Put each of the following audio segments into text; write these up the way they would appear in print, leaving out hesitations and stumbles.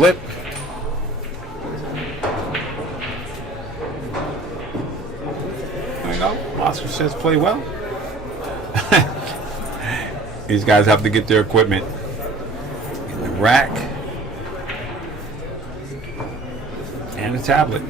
flip. There you go. Oscar says play well. These guys have to get their equipment in the rack and a tablet.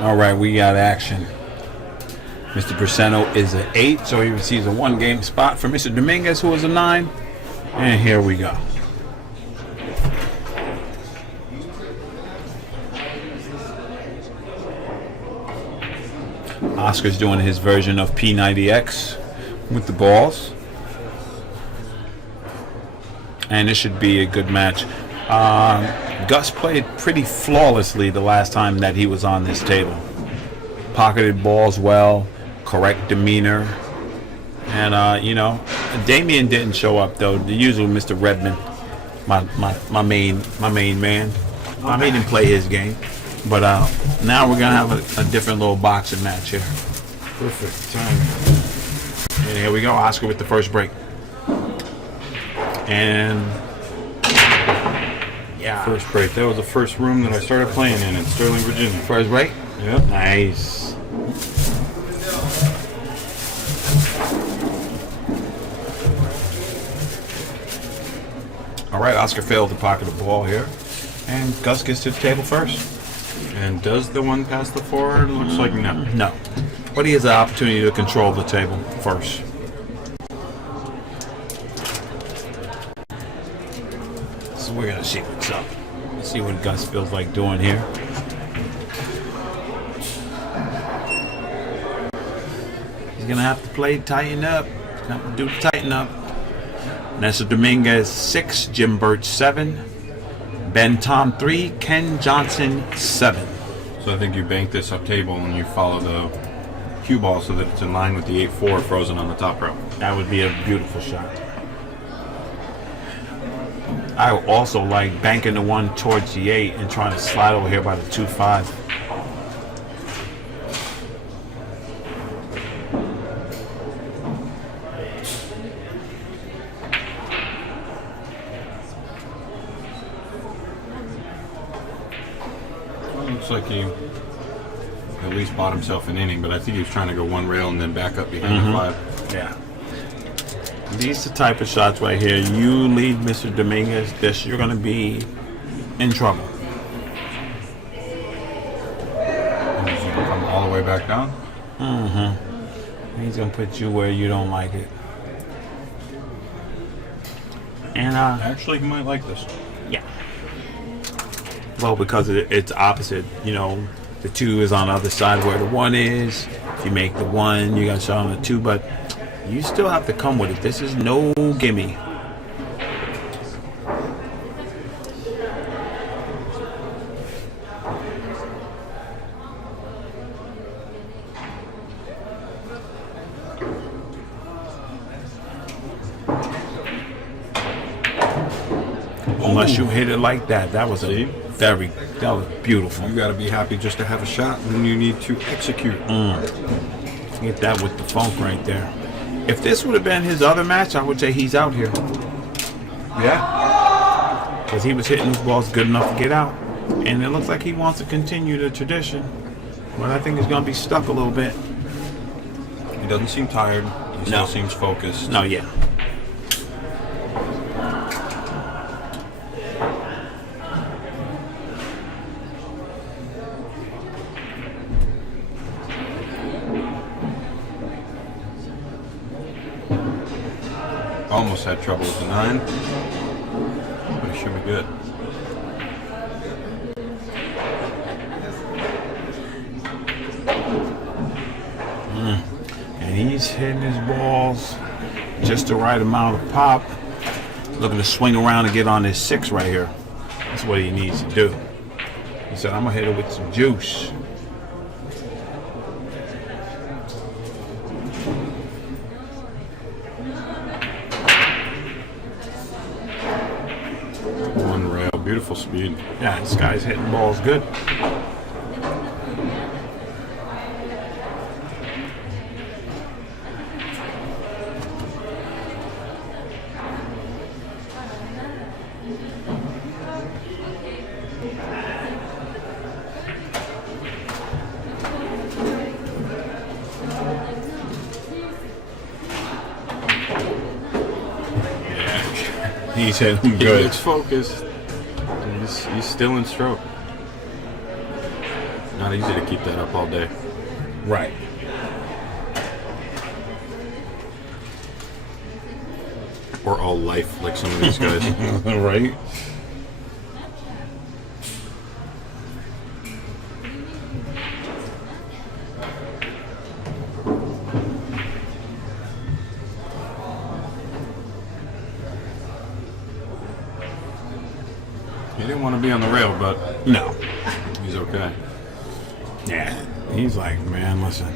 All right, we got action. Mr. Briseno is an 8, so he receives a 1-game spot for Mr. Dominguez, who is a 9. And here we go. Oscar's doing his version of P90X with the balls. And this should be a good match. Gus played pretty flawlessly the last time that he was on this table. Pocketed balls well, correct demeanor. And, you know, Damien didn't show up, though. The usual Mr. Redmond, my main man. I made him play his game. But now we're going to have a different little boxing match here. Perfect time. And here we go, Oscar with the first break. And yeah, first break. That was the first room that I started playing in Sterling, Virginia. First break? Yep. Nice. All right, Oscar failed to pocket the ball here. And Gus gets to the table first. And does the one pass the 4? Looks like no. No. But he has the opportunity to control the table first. So we're going to see what's up. Let's see what Gus feels like doing here. He's going to have to play tighten up. He's going to have to do the tighten up. Nessa Dominguez 6, Jim Birch 7, Ben Tom 3, Ken Johnson 7. So I think you bank this up table and you follow the cue ball so that it's in line with the 8-4 frozen on the top row. That would be a beautiful shot. I also like banking the 1 towards the 8 and trying to slide over here by the 2-5. Looks like he at least bought himself an inning, but I think he was trying to go one rail and then back up behind the 5. Yeah. These are the type of shots right here. You lead Mr. Dominguez, this you're going to be in trouble. And he's going to come all the way back down? Mm-hmm. He's going to put you where you don't like it. And actually, he might like this. Yeah. Well, because it's opposite. You know, the 2 is on the other side where the 1 is. If you make the 1, you got a shot on the 2, but you still have to come with it. This is no gimme. Unless you hit it like that. That was that was beautiful. You got to be happy just to have a shot, and then you need to execute. Get that with the funk right there. If this would have been his other match, I would say he's out here. Yeah. Because he was hitting those balls good enough to get out. And it looks like he wants to continue the tradition. But I think he's going to be stuck a little bit. He doesn't seem tired. He still seems focused. No, yeah. Almost had trouble with the 9, but it should be good. hitting his balls, just the right amount of pop. Looking to swing around and get on his 6 right here. That's what he needs to do. He said, I'm gonna hit it with some juice. One rail, beautiful speed. Yeah, this guy's hitting balls good. He's hitting He good. looks focused. He's still in stroke. Not easy to keep that up all day. Right. Or all life, like some of these guys. Right. He didn't want to be on the rail, but No. he's okay. Yeah. He's like, man, listen.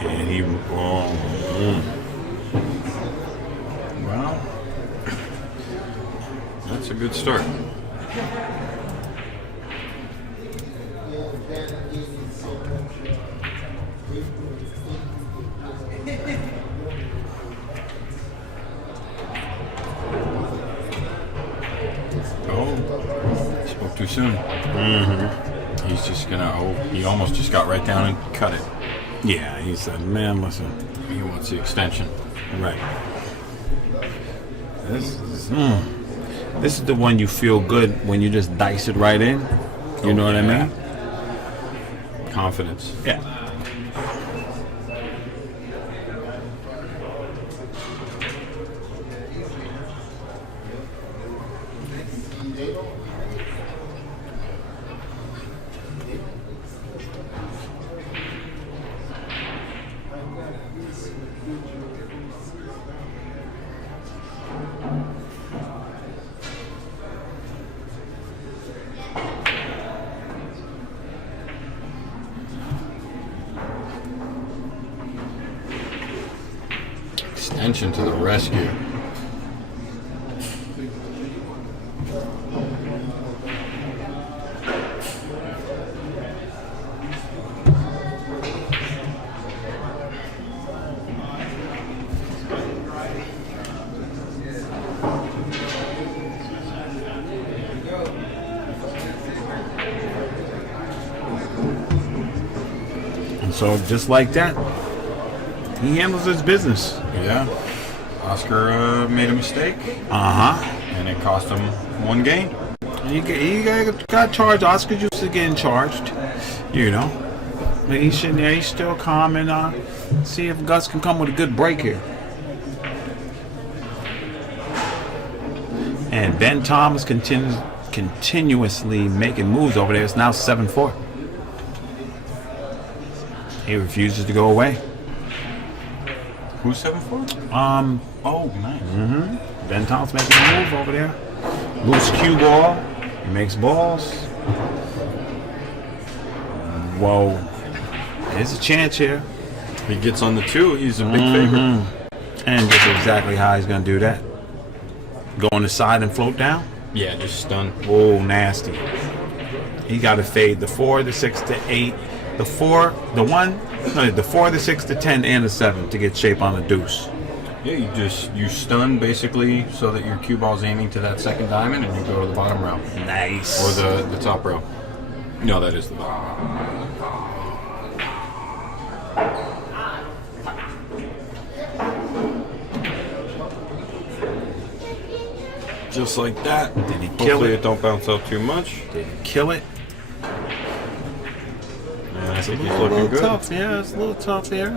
And he, Well, that's a good start. Oh, spoke too soon. He's just gonna, he almost just got right down and cut it. yeah, he said, man, listen. He wants the extension. Right. This is the one you feel good when you just dice it right in. You know what I mean? Confidence. Yeah. Extension to the rescue. And so just like that, he handles his business. Yeah. Oscar made a mistake, and it cost him one game. He got charged. Oscar used to getting charged, you know. But he's sitting there, he's still calm and see if Gus can come with a good break here. And Ben Thomas continuously making moves over there. It's now 7-4. He refuses to go away. Who's 7-4? Oh, nice. Ben Thomas making a move over there. Loose cue ball. He makes balls. Whoa. There's a chance here. He gets on the 2. He's a big favorite. And just exactly how he's going to do that. Go on the side and float down. Yeah, just stunned. Oh, nasty. He got to fade the 4, the 6, the 8, the 4, the 1, no, the 4, the 6, the 10, and the 7 to get shape on the deuce. Yeah, you stun basically so that your cue ball's aiming to that second diamond and you go to the bottom row. Nice. Or the top row. No, that is the bottom row. Just like that. Did he kill Hopefully it? it don't bounce out too much. Did he kill it? Yeah, I think he's A looking little good. tough. Yeah, it's a little tough here.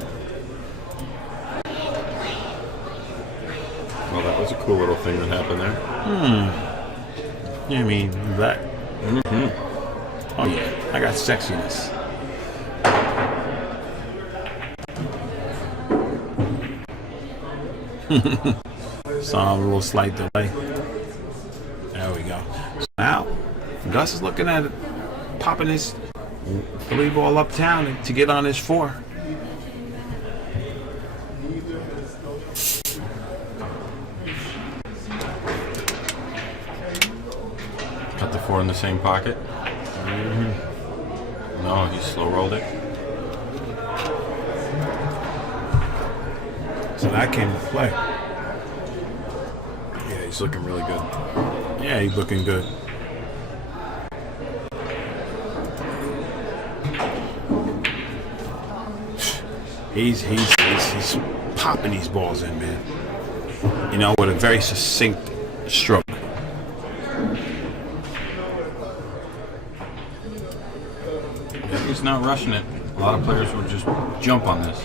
Well, that That was a cool little thing that happened there. Yeah, I mean, that. Oh, yeah. I got sexiness. Saw a little slight delay. There we go. So now, Gus is looking at it, popping his three ball uptown to get on his 4. Got the 4 in the same pocket. No, he slow rolled it. So that came to play. Yeah, he's looking really good. Yeah, he's looking good. He's popping these balls in, man. You know, with a very succinct stroke. Yeah, he's not rushing it. A lot of players would just jump on this.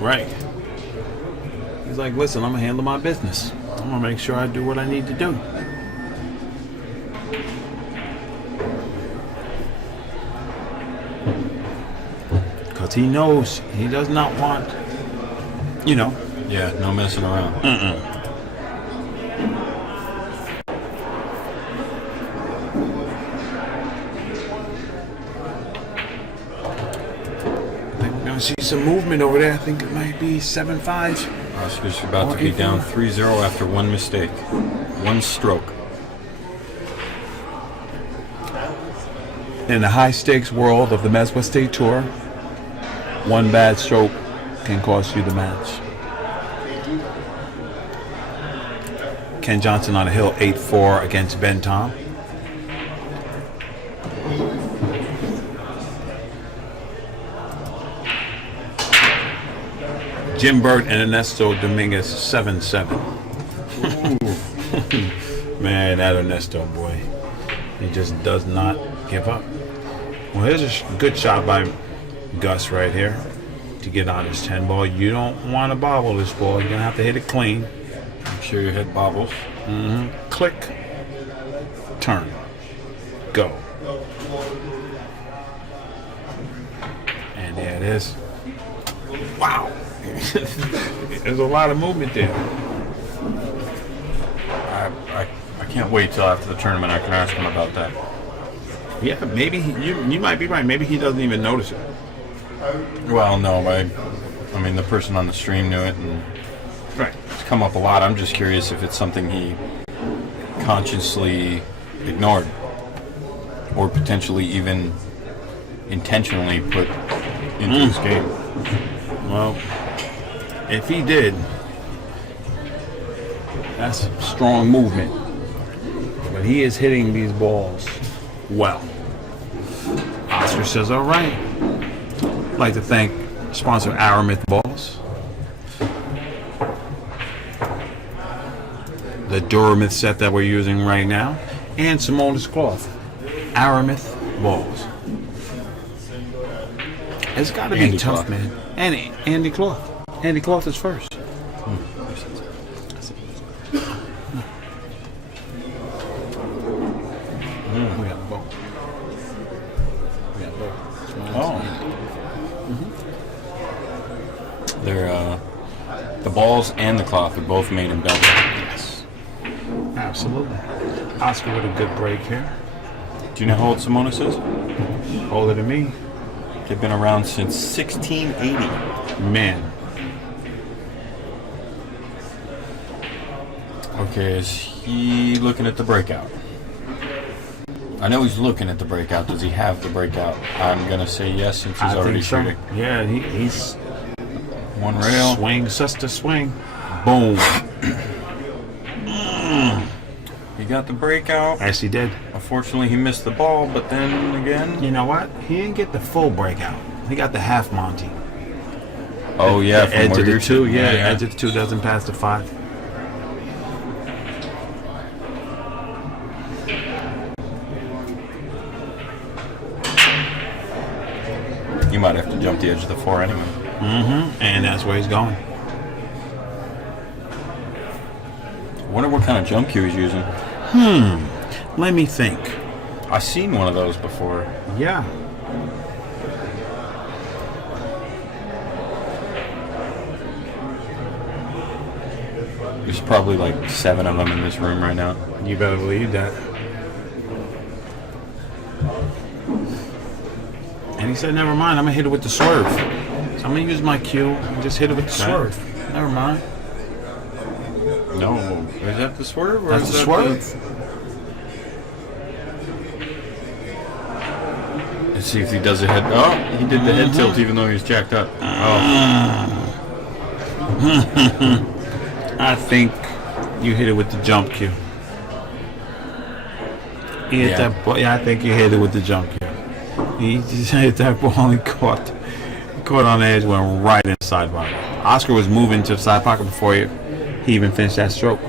Right. He's like, listen, I'm gonna handle my business. I'm gonna make sure I do what I need to do. Because he knows he does not want, you know. Yeah, no messing around. I think we're gonna see some movement over there. I think it might be 7-5. Oscar's about to be down 3-0 after one mistake. One stroke. In the high-stakes world of the Meswest State Tour, one bad stroke can cost you the match. Ken Johnson on a hill, 8-4 against Ben Tom. Jim Burt and Ernesto Dominguez, 7-7. Man, that Ernesto boy, he just does not give up. Well, here's a good shot by Gus right here to get on his 10 ball. You don't want to bobble this ball. You're gonna have to hit it clean. Make sure your head bobbles. Click, turn, go. And there it is. Wow. There's a lot of movement there. I can't wait till after the tournament. I can ask him about that. Yeah, maybe you might be right. Maybe he doesn't even notice it. Well, no, I mean the person on the stream knew it, and Right. it's come up a lot. I'm just curious if it's something he consciously ignored, or potentially even intentionally put into his game. Well, if he did, that's strong movement. But he is hitting these balls well. Oscar says, all right. I'd like to thank sponsor Aramith Balls. The Duramith set that we're using right now. And Simona's cloth. Aramith Balls. It's got to be Andy tough, Cloth. man. Andy Cloth. Andy Cloth is first. We got both. We got both. Oh. They're the balls and the cloth are both made in Belgium. Yes. Absolutely. Oscar with a good break here. Do you know how old Simonis is? Older than me. They've been around since 1680. Man. Okay, is he looking at the breakout? I know he's looking at the breakout. Does he have the breakout? I'm gonna say yes since he's already shooting. Yeah, he's One rail. swing, sister swing. Boom. He got the breakout. Yes, he did. Unfortunately, he missed the ball, but then again. You know what? He didn't get the full breakout. He got the half Monty. Oh yeah, The from edge where of the you're 2, shooting. yeah, edge of the 2 doesn't pass the 5. You might have to jump the edge of the 4 anyway. And that's where he's going. Wonder what kind of jump cue he's using. Let me think. I've seen one of those before. Yeah. There's probably like 7 of them in this room right now. You better believe that. And he said, never mind, I'm going to hit it with the swerve. So I'm going to use my cue and just hit it with the swerve. Never mind. No. Is that the swerve? Or That's is the that swerve. Let's see if he does a head. Oh, he did the head tilt even though he was jacked up. Oh. I think you hit it with the jump cue. He hit that ball. Yeah, I think you hit it with the jump cue. He just hit that ball and caught on the edge, went right in the side pocket. Oscar was moving to the side pocket before he even finished that stroke.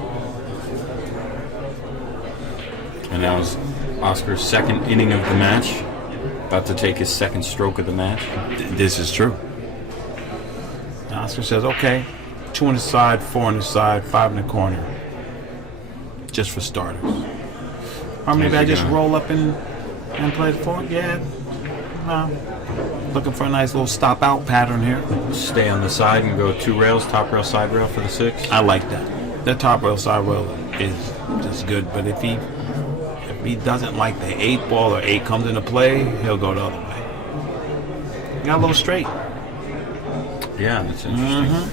And that was Oscar's second inning of the match. About to take his second stroke of the match. This is true. And Oscar says, okay, 2 on the side, 4 on the side, 5 in the corner. Just for starters. Or maybe I just roll up and play the 4? Yeah. No. Looking for a nice little stop out pattern here. Stay on the side and go 2 rails, top rail, side rail for the 6. I like that. That top rail, side rail is just good. But if he doesn't like the 8 ball or 8 comes into play, he'll go the other way. Got a little straight. Yeah, that's interesting.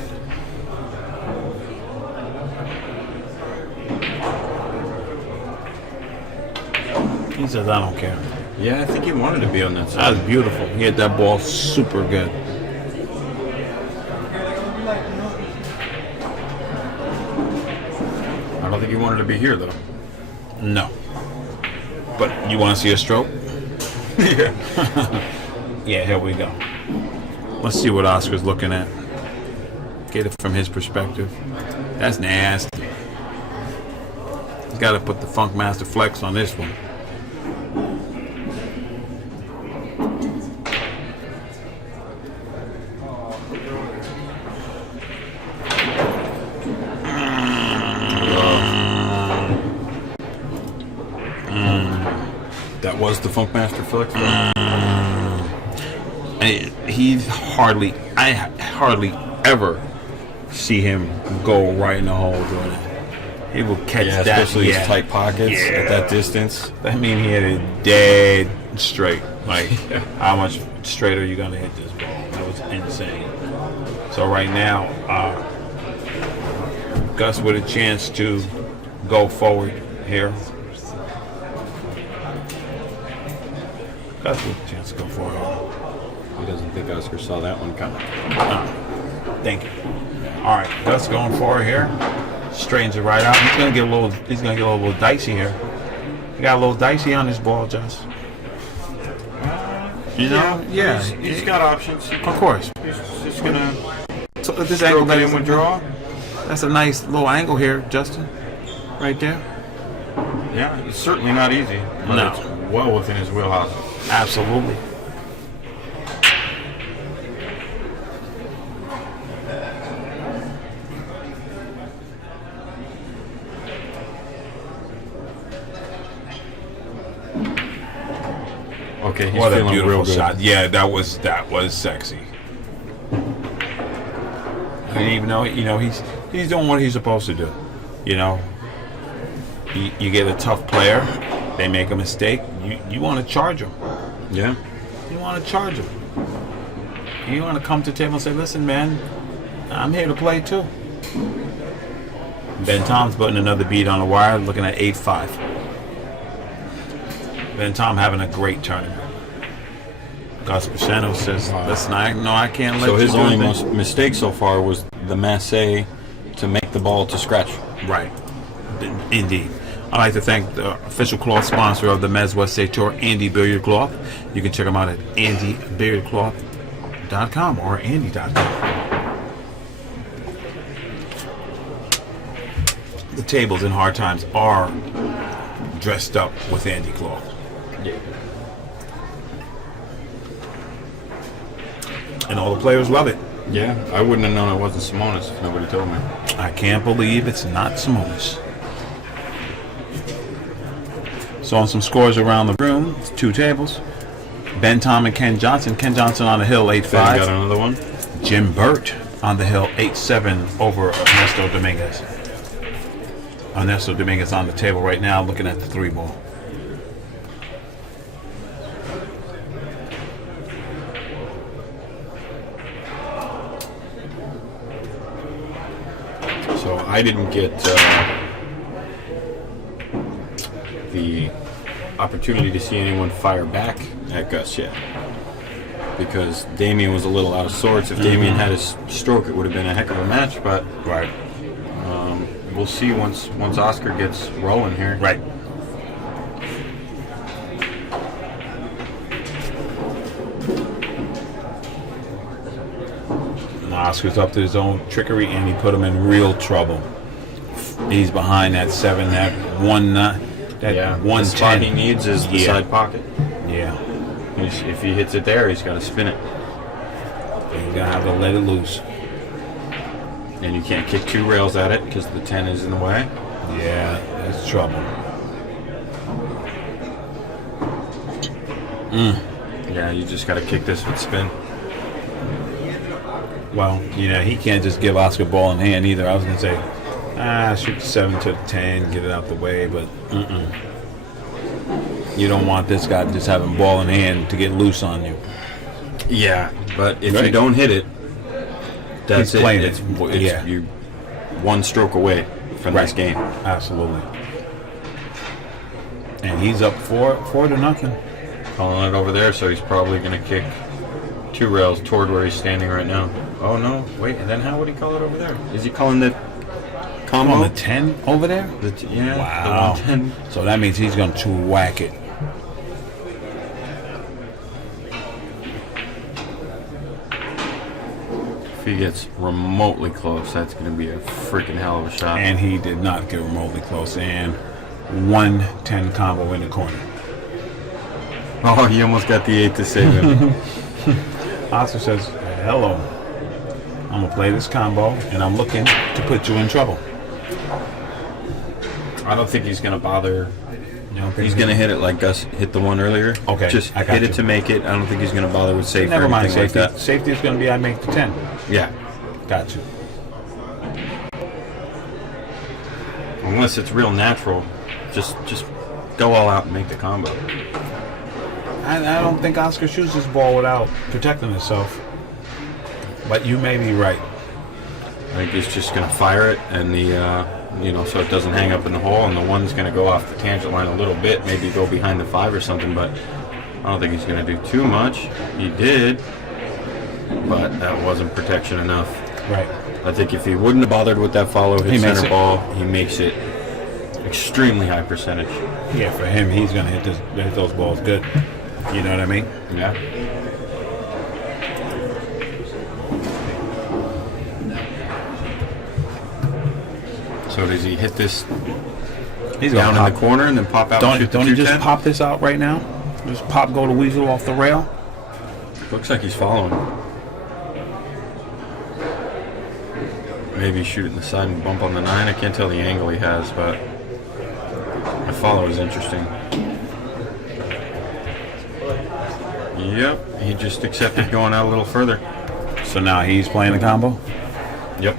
He says, I don't care. Yeah, I think he wanted to be on that That side. was beautiful. He hit that ball super good. I don't think he wanted to be here, though. No. But you want to see a stroke? Yeah. Yeah, here we go. Let's see what Oscar's looking at. Get it from his perspective. That's nasty. He's got to put the Funk Master Flex on this one. That was the Funk Master Flex. I hardly ever see him go right in the hole doing it. He will catch that. Especially his tight pockets at that distance. That means he hit it dead straight. Like, how much straight are you going to hit this ball? That was insane. So right now, Gus with a chance to go forward here. Gus with a chance to go forward. He doesn't think Oscar saw that one coming. Thank you. All right, Gus going forward here. Straightens it right out. He's gonna get a little dicey here. He got a little dicey on this ball, Just. You know? Yeah. He's got options. Of course. He's just gonna So this angle stroke it in with draw. That's a nice little angle here, Justin. Right there. Yeah, it's certainly not easy. But No. it's well within his wheelhouse. Absolutely. Okay, he's What a feeling real beautiful good. shot. Yeah, that was sexy. I didn't even know, he's doing what he's supposed to do. You get a tough player, they make a mistake, you want to charge them. Yeah. You want to charge them. You want to come to the table and say, listen, man, I'm here to play too. Ben Tom's putting another beat on the wire, looking at 8-5. Ben Tom having a great tournament. Gus Briseno says, listen, I can't let So you his do only this." mistake so far was the masse to make the ball to scratch. Right. Indeed. I'd like to thank the official cloth sponsor of the Mez West State Tour, Andy Billiard Cloth. You can check them out at andybilliardcloth.com or andy.com. The tables in Hard Times are dressed up with Andy cloth. Yeah. And all the players love it. Yeah, I wouldn't have known it wasn't Simonis if nobody told me. I can't believe it's not Simonis. So on some scores around the room, 2 tables. Ben Tom and Ken Johnson. Ken Johnson on the hill, 8-5. Ben got another one. Jim Burt on the hill, 8-7 over Ernesto Dominguez. Ernesto Dominguez on the table right now, looking at the 3 ball. So I didn't get the opportunity to see anyone fire back at Gus yet, because Damian was a little out of sorts. If Damian had his stroke, it would have been a heck of a match, but Right. we'll see once Oscar gets rolling here. Right. And Oscar's up to his own trickery, and he put him in real trouble. He's behind that 7, that 1, that Yeah, the 110. spot he needs is the side pocket. Yeah. If he hits it there, he's got to spin it. He's gonna have to let it loose. And you can't kick 2 rails at it because the 10 is in the way. Yeah, that's trouble. Yeah, you just got to kick this with spin. Well, he can't just give Oscar ball in hand either. I was gonna say, shoot the 7 to the 10, get it out the way, but you don't want this guy just having ball in hand to get loose on you. Yeah, but if you Right. don't hit it, that's He's it. playing It's yeah. you 1 stroke away from this game. Absolutely. And he's up 4-0. Calling it over there, so he's probably going to kick 2 rails toward where he's standing right now. Oh no! Wait, and then how would he call it over there? Is he calling the combo? On the 10 over there? Yeah, Wow. the 110. So that means he's going to whack it. If he gets remotely close, that's going to be a freaking hell of a shot. And he did not get remotely close. And 110 combo in the corner. Oh, he almost got the 8 to save him. Oscar says, hello. I'm going to play this combo, and I'm looking to put you in trouble. I don't think he's going to bother. You don't think He's going to hit it like Gus hit the one earlier. Okay, Just I got hit you. it to make it. I don't think he's going to bother with safe Never or mind anything safety. like that. Safety is going to be I make the 10. Yeah. Got you. Unless it's real natural, just go all out and make the combo. I don't think Oscar shoots this ball without protecting himself. But you may be right. I think he's just going to fire it, and so it doesn't hang up in the hole, and the 1's going to go off the tangent line a little bit, maybe go behind the 5 or something, but I don't think he's going to do too much. He did, but that wasn't protection enough. Right. I think if he wouldn't have bothered with that follow, hit He makes center it. ball, he makes it extremely high percentage. Yeah, for him, he's going to hit those balls good. You know what I mean? Yeah. So does he hit this He's down gonna in the corner and then pop out? and shoot Don't the he just 210? pop this out right now? Just pop go to Weasel off the rail? Looks like he's following. Maybe shoot it in the side and bump on the 9. I can't tell the angle he has, but the follow is interesting. Yep, he just accepted going out a little further. So now he's playing the combo? Yep.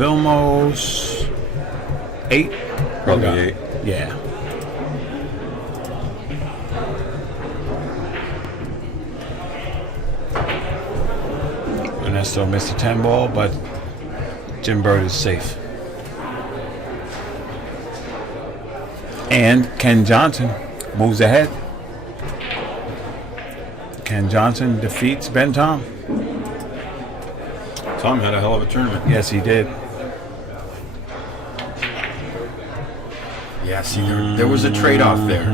Vilmos 8? Probably Okay. 8. Yeah. Ernesto missed a 10 ball, but Jim Bird is safe. And Ken Johnson moves ahead. Ken Johnson defeats Ben Tom. Tom had a hell of a tournament. Yes, he did. Yeah, see, there was a trade-off there.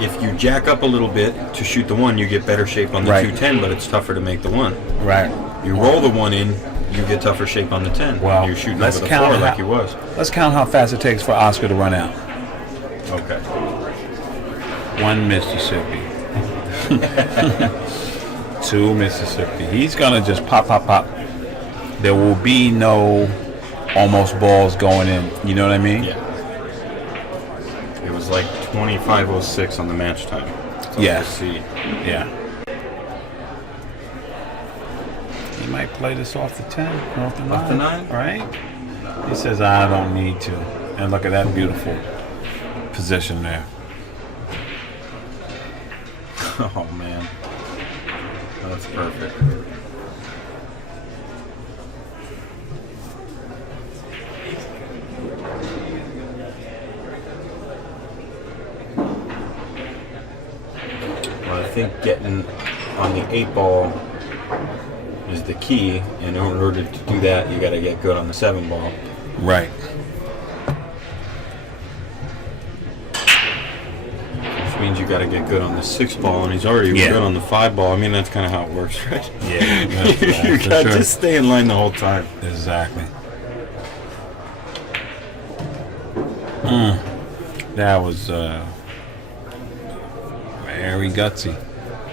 If you jack up a little bit to shoot the 1, you get better shape on the Right. 210, but it's tougher to make the 1. Right. You roll the 1 in, you get tougher shape on the 10. Well, You're shooting let's over the count 4 like how- he was. Let's count how fast it takes for Oscar to run out. Okay. 1 Mississippi. to Mississippi. He's gonna just pop, pop, pop. There will be no almost balls going in. You know what I mean? Yeah. It was like 25:06 on the match time. So Yeah. we'll see. Yeah. He might play this off the 10, off the 9. Off the 9? Right? He says, I don't need to. And look at that beautiful position there. Oh man, that's perfect. Well, I think getting on the 8 ball is the key, and in order to do that, you got to get good on the 7 ball. Right. Which means you got to get good on the 6 ball, and he's already Yeah. good on the 5 ball. I mean, that's kind of how it works, right? Yeah. You got to just stay in line the whole time. Exactly. That was very gutsy.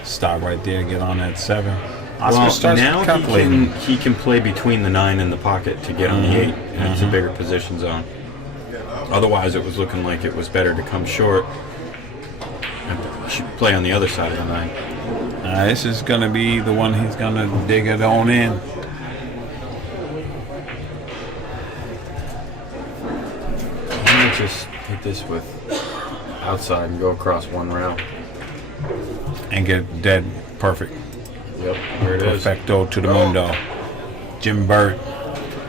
Stop right there, get on that 7. Oscar Well, starts now calculating. he can play between the 9 and the pocket to get on the 8, and it's a bigger position zone. Otherwise, it was looking like it was better to come short and play on the other side of the 9. This is going to be the one he's going to dig it on in. I'm going to just hit this with outside and go across one rail. And get dead perfect. Yep, there it is. Perfecto to the mundo. Jim Burt,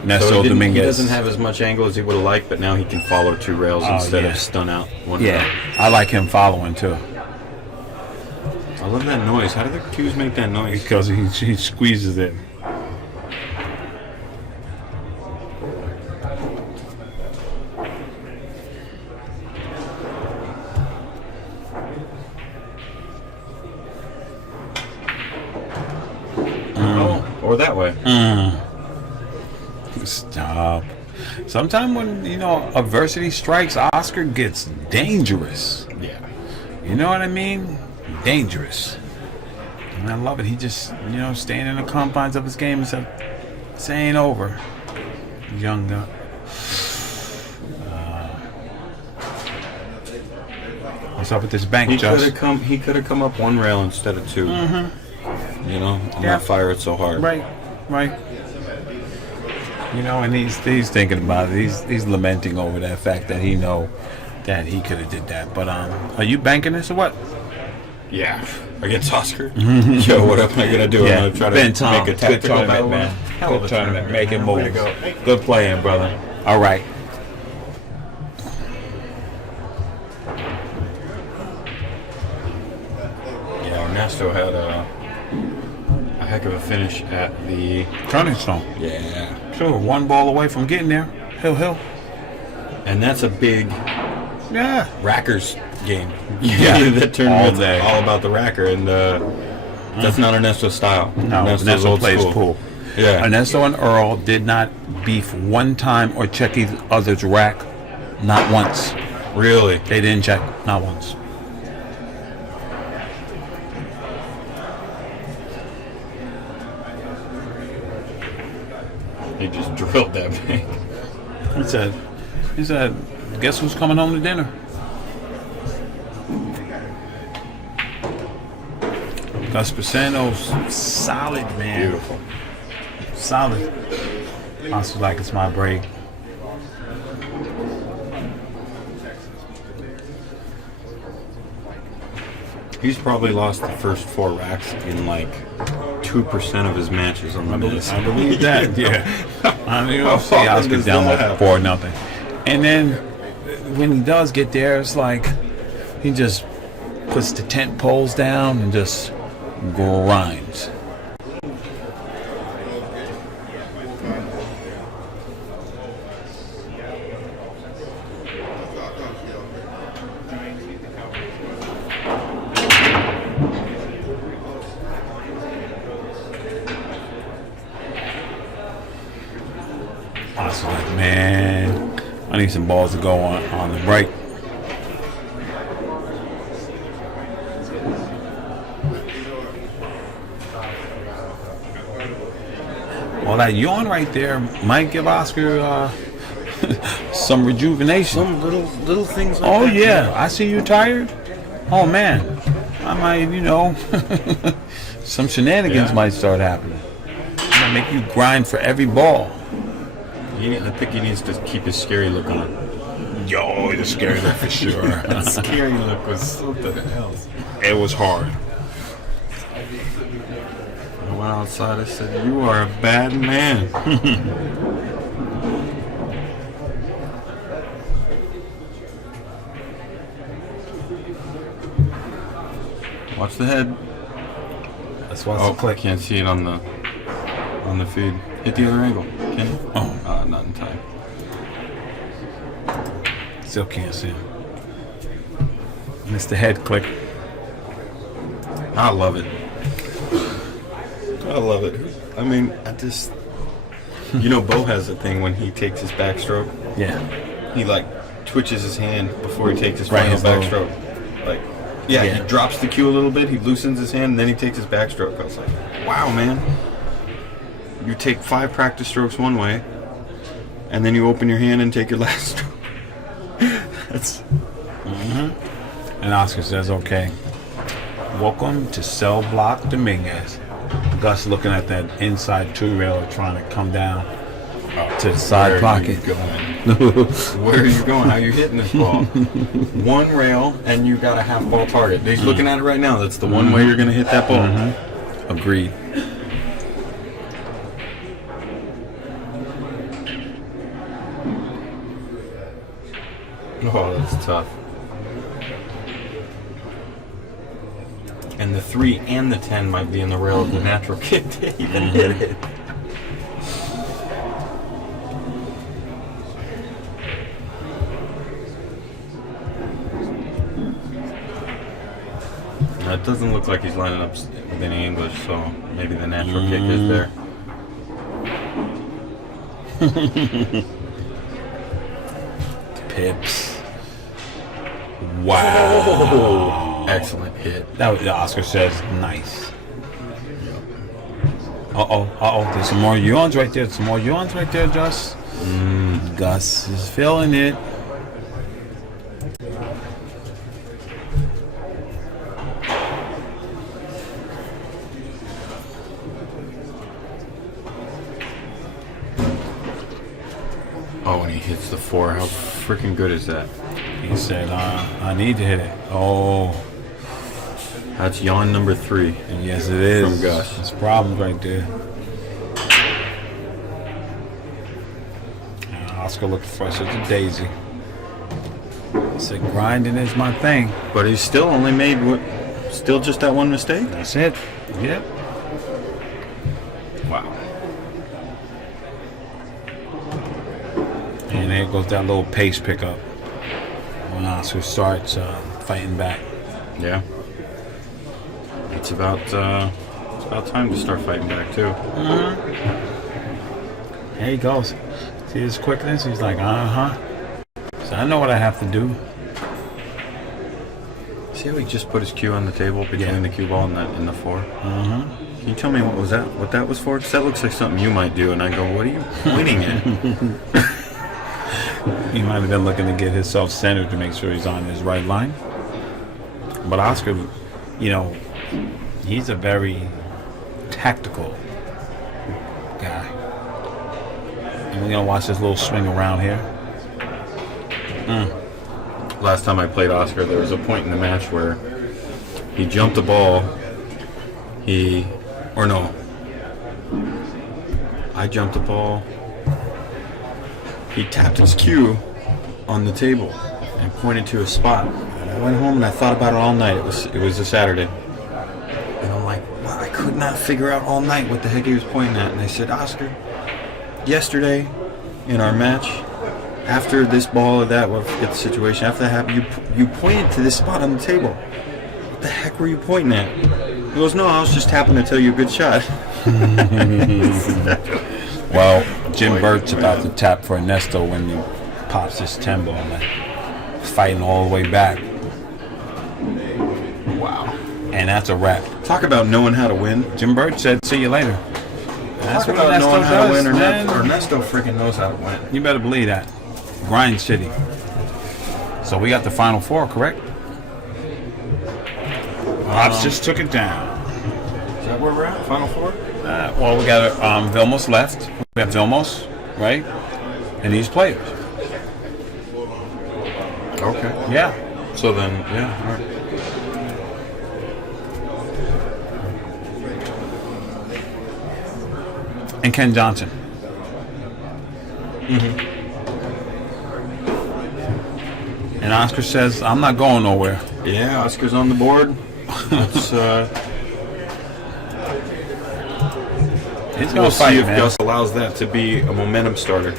Nesto So he Dominguez. doesn't have as much angle as he would have liked, but now he can follow 2 rails instead yeah. of stun out one Yeah, rail. I like him following too. I love that noise. How do the cues make that noise? Because he squeezes it. Or that way. Stop. Sometimes when, adversity strikes, Oscar gets dangerous. Yeah. You know what I mean? Dangerous. And I love it. He just, staying in the confines of his game and said, this ain't over. Young guy. What's up with this bank, He Josh? could have come up one rail instead of 2. And not fire it so hard. Right. And he's thinking about it. He's lamenting over that fact that he know that he could have did that. But are you banking this or what? Yeah. Against Oscar. Yo, what am I gonna do? I'm gonna try to Ben Tom, make a good tactical tournament, battle. man. Hell of Good a tournament, making Way to moves. go. Good playing, brother. All right. Yeah, Ernesto had a heck of a finish at the Turning stone. Yeah. Sure, 1 ball away from getting there. Hill. And that's a big Yeah. Rackers game. Yeah. That tournament's All day. all about the Racker, and that's not Ernesto's style. No, Ernesto's Ernesto old plays school. pool. Yeah. Ernesto and Earl did not beef one time or check each other's rack. Not once. Really? They didn't check. Not once. He just drilled that thing. He said, guess who's coming home to dinner? Gus Briseno's solid, man. Beautiful. Solid. Honestly, like it's my break. He's probably lost the first 4 racks in like 2% of his matches on the minutes. I believe that. Yeah. I mean, we'll see often Oscar does down that like happen? 4-0. And then when he does get there, it's like he just puts the tent poles down and just grinds. Oscar's like, man, I need some balls to go on the break. Well, that yawn right there might give Oscar some rejuvenation. Some little things like Oh that. yeah, I see you tired. Oh man, I might, some shenanigans might start happening. I'm gonna make you grind for every ball. I think he needs to keep his scary look on. Yo, the scary look for sure. That scary look was something else. It was hard. I went outside. I said, "You are a bad man." Watch the head. That's why Oh, it's a click. can't see it on the feed. Hit the other angle. Can you? Oh. Not in time. Still can't see him. Missed the head click. I love it. I love it. I mean, Bo has a thing when he takes his backstroke. Yeah. He twitches his hand before he takes his Right, final his little- backstroke. Yeah. He drops the cue a little bit, he loosens his hand, and then he takes his backstroke. I was like, wow, man. You take 5 practice strokes one way, and then you open your hand and take your last stroke. That's... And Oscar says, okay. Welcome to cell block Dominguez. Gus looking at that inside 2-railer trying to come down to the side pocket. Where are you going? How are you hitting this ball? One rail, and you got a half ball target. He's looking at it right now. That's the one way you're going to hit that ball. Agreed. Oh, that's tough. And the 3 and the 10 might be in the rail of the natural kick to even hit it. Now, it doesn't look like he's lining up with any English, so maybe the natural kick is there. Pips. Wow. Excellent hit. That was, Oscar says, nice. There's some more yawns right there. Some more yawns right there, Gus. Gus is feeling it. Oh, and he hits the 4. How freaking good is that? He said, I need to hit it. Oh, That's yawn number 3. yes, it is. From Gus. It's problems right there. Oscar looked fresh as a daisy. He said, grinding is my thing. But he's still only made still just that one mistake? That's it. Yep. Wow. And there goes that little pace pickup when Oscar starts fighting back. Yeah. It's about time to start fighting back too. There he goes. See his quickness? He's like, So I know what I have to do. See how he just put his cue on the table between the cue ball and the 4? Can you tell me what that was for? Because that looks like something you might do. And I go, what are you pointing at? He might have been looking to get himself centered to make sure he's on his right line. But Oscar, he's a very tactical guy. And we're going to watch this little swing around here. Last time I played Oscar, there was a point in the match where he jumped the ball. I jumped the ball. He tapped his cue on the table and pointed to a spot. And I went home and I thought about it all night. It was a Saturday. And I'm like, well, I could not figure out all night what the heck he was pointing at. And I said, Oscar, yesterday in our match, after this ball or that, I forget the situation, after that happened, you pointed to this spot on the table. What the heck were you pointing at? He goes, no, I was just tapping to tell you a good shot. Well, Jim Burt's about to tap for Ernesto when he pops his 10 ball and fighting all the way back. Wow. And that's a wrap. Talk about knowing how to win. Jim Burt said, see you later. That's Talk what about knowing Ernesto how to does, win. man. Ernesto freaking knows how to win. You better believe that. Grind City. So we got the final four, correct? Pops just took it down. Is that where we're at? Final four? Well, we got Vilmos left. We have Vilmos, right? And these players. Okay. Yeah. So then, yeah, all right. And Ken Johnson. And Oscar says, I'm not going nowhere. Yeah, Oscar's on the board. Let's, He's we'll going to see fight, if man. Gus allows that to be a momentum starter.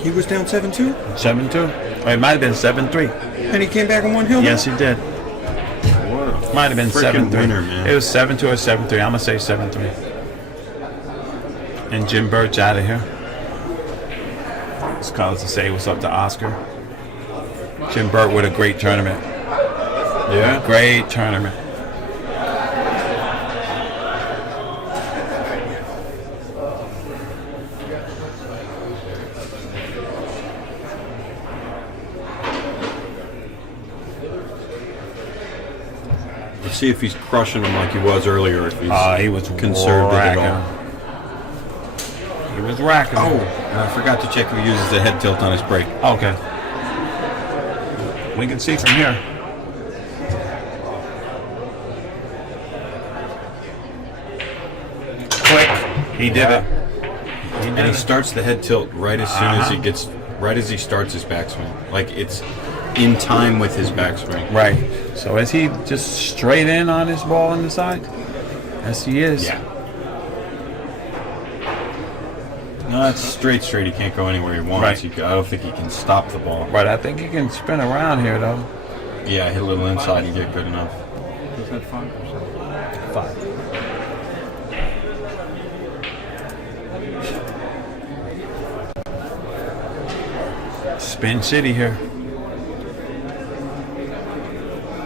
He was down 7-2? 7-2. Or it might have been 7-3. And he came back and won Hill? Yes, he did. What a Might have been freaking 7-3. winner, man. It was 7-2 or 7-3. I'm going to say 7-3. And Jim Birch out of here. It's calls to say what's up to Oscar. Jim Burt with a great tournament. Yeah? Great tournament. Let's see if he's crushing him like he was earlier, if he's He was conserved at racking. all. He was racking. Oh, and I forgot to check if he uses the head tilt on his brake. Okay. We can see from here. Click. He did it. He did And he it. starts the head tilt right as soon as he gets, right as he starts his backswing. Like it's in time with his backswing. Right. So is he just straight in on his ball on the side? Yes, he is. Yeah. No, it's straight. He can't go anywhere he wants. Right. I don't think he can stop the ball. But I think he can spin around here, though. Yeah, hit a little inside and get good enough. Is that 5 or 7? 5. Spin City here.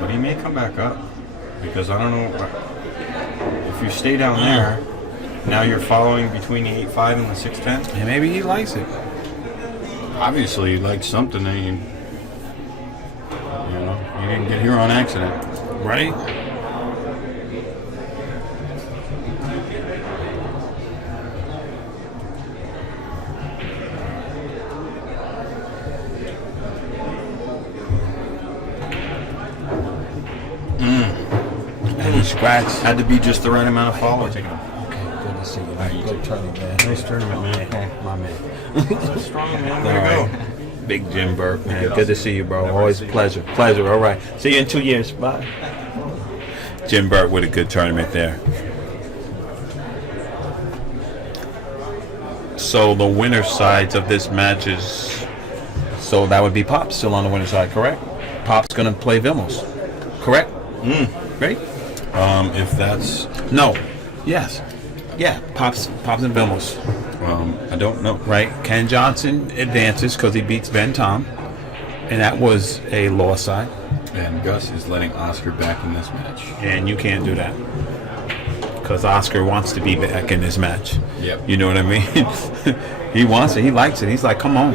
But he may come back up. Because I don't know. If you stay down there, now you're following between the 8.5 and the 6.10. And maybe he likes it. Obviously, he likes something that you didn't get here on accident. Right? And he scratched. Had to be just the right amount of follow. Okay, good to see you. Good tournament, man. Nice tournament, man. My man. Strong, man. All Way to go. right. Big Jim Burke, man. Good to see you, bro. Always a pleasure. Pleasure. All right. See you in 2 years. Bye. Jim Burke with a good tournament there. So the winner sides of this match is, so that would be Pop still on the winner side, correct? Pop's gonna play Vilmos, correct? Right? If that's, No. Yes. Yeah. Pop's and Vilmos. I don't know. Right. Ken Johnson advances because he beats Ben Tom, and that was a loss side. And Gus is letting Oscar back in this match. And you can't do that because Oscar wants to be back in this match. Yep. You know what I mean? He wants it. He likes it. He's like, come on.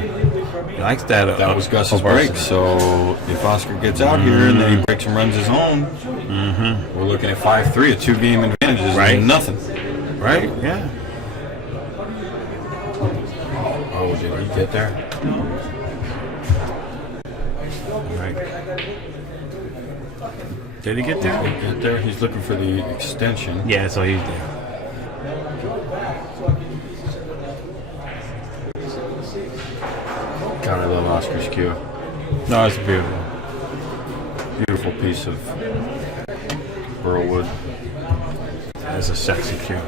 He likes that. That was Gus's break. So if Oscar gets out here and then he breaks and runs his own, we're looking at 5-3, a 2-game advantage is Right. nothing. Right? Yeah. Oh, did he get there? Right. Did he get there? Did he get there? He's looking for the extension. Yeah, so he's there. God, I love Oscar's cue. No, it's beautiful. Beautiful piece of burl wood. That's a sexy cue.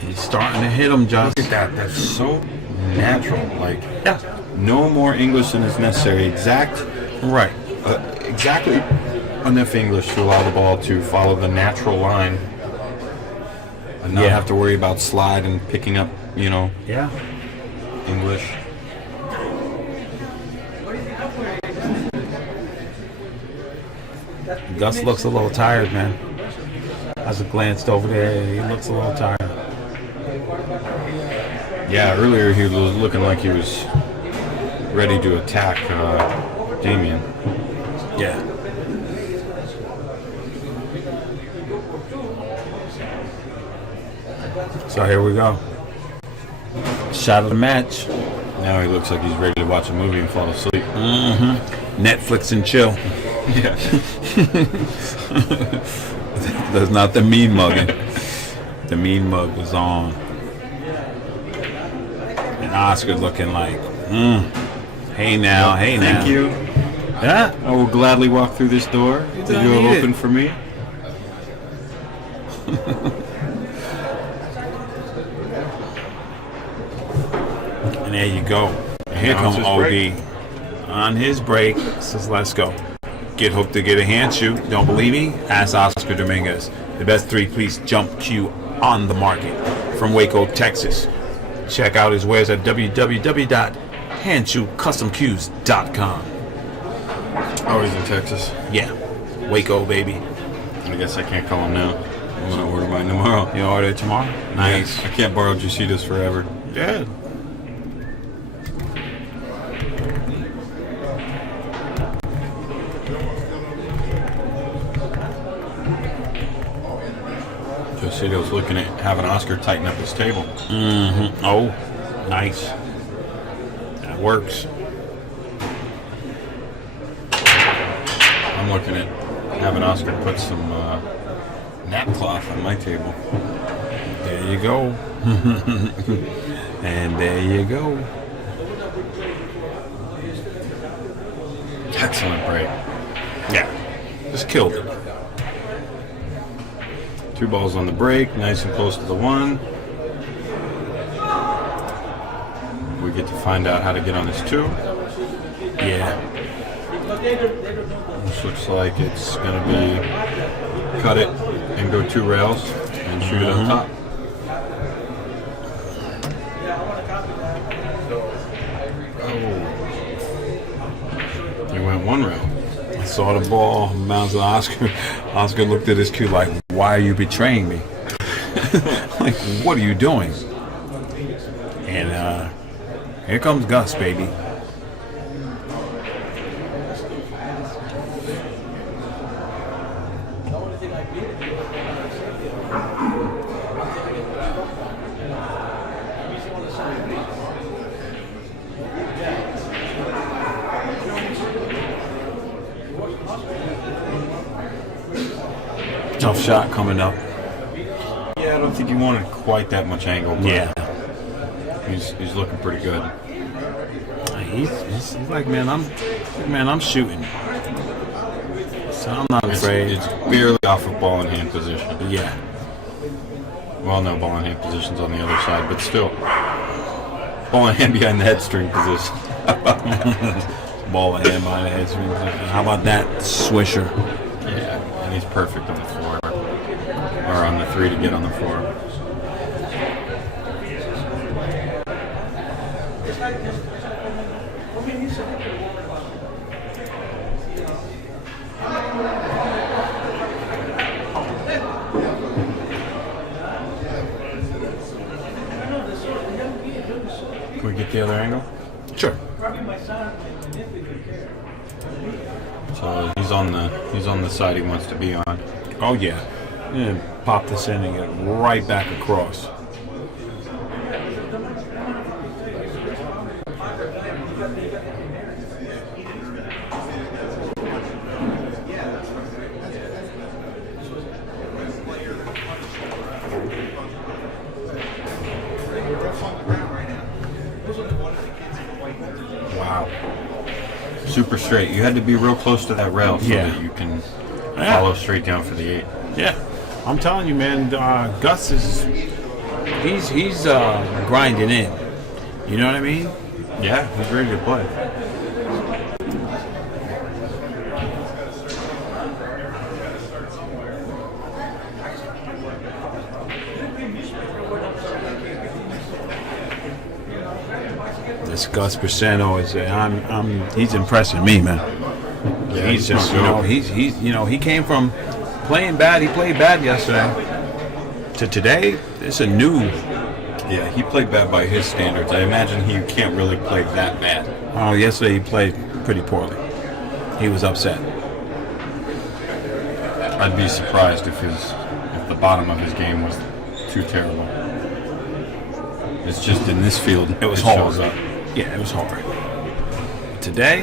He's starting to hit him, Josh. Look at that. That's so natural. Like, Yeah. no more English than is necessary. Right. Exactly enough English to allow the ball to follow the natural line and not Yeah. have to worry about slide and picking up, Yeah. English. Gus looks a little tired, man. As I glanced over there, he looks a little tired. Yeah, earlier he was looking like he was ready to attack Damien. Yeah. So here we go. Shot of the match. Now he looks like he's ready to watch a movie and fall asleep. Netflix and chill. Yeah. That's not the mean mugging. The mean mug was on. And Oscar looking like, hey now, hey now. Thank you. Yeah. I will gladly walk through this door that you have opened for me. And there you go. Here comes OD on his break. Says, let's go. Get hooked to get a hand shoot. Don't believe me? Ask Oscar Dominguez. The best 3-piece jump cue on the market from Waco, Texas. Check out his wares at www.handshoecustomcues.com. Oh, he's in Texas. Yeah. Waco, baby. I guess I can't call him now. I'm going to order mine tomorrow. You order it tomorrow? Nice. Yeah, I can't borrow Juicitas forever. Yeah. Juicitas looking at having Oscar tighten up his table. Oh, nice. That works. I'm looking at having Oscar put some nap cloth on my table. There you go. And there you go. Excellent break. Yeah. Just killed it. 2 balls on the break, nice and close to the 1. We get to find out how to get on this 2. Yeah. This looks like it's going to be cut it and go 2 rails and shoot it on top. Oh. He went 1 rail. I saw the ball bounce to Oscar. Oscar looked at his cue like, why are you betraying me? Like, what are you doing? And here comes Gus, baby. Tough shot coming up. Yeah, I don't think he wanted quite that much angle. But Yeah. He's looking pretty good. He's like, man, I'm shooting. So I'm not afraid. It's barely off of ball in hand position. Yeah. Well, no, ball in hand position's on the other side, but still. Ball in hand behind the head string position. Ball in hand by the head swing. How about that swisher? Yeah, and he's perfect on the 4. Or on the 3 to get on the 4. Can we get the other angle? Sure. So he's on the side he wants to be on. Oh yeah. And pop this in and get right back across. Wow. Super straight. You had to be real close to that rail so that you can follow straight down for the 8. Yeah. I'm telling you, man, Gus is he's grinding in. You know what I mean? Yeah, he's ready to play. This Gus Briseno is he's impressing me, man. Yeah, he's just, he came from playing bad. He played bad yesterday to today. It's a new. Yeah, he played bad by his standards. I imagine he can't really play that bad. Oh, yesterday he played pretty poorly. He was upset. I'd be surprised if the bottom of his game was too terrible. It's just in this field, It was shows hard. up. Yeah, it was hard. Today,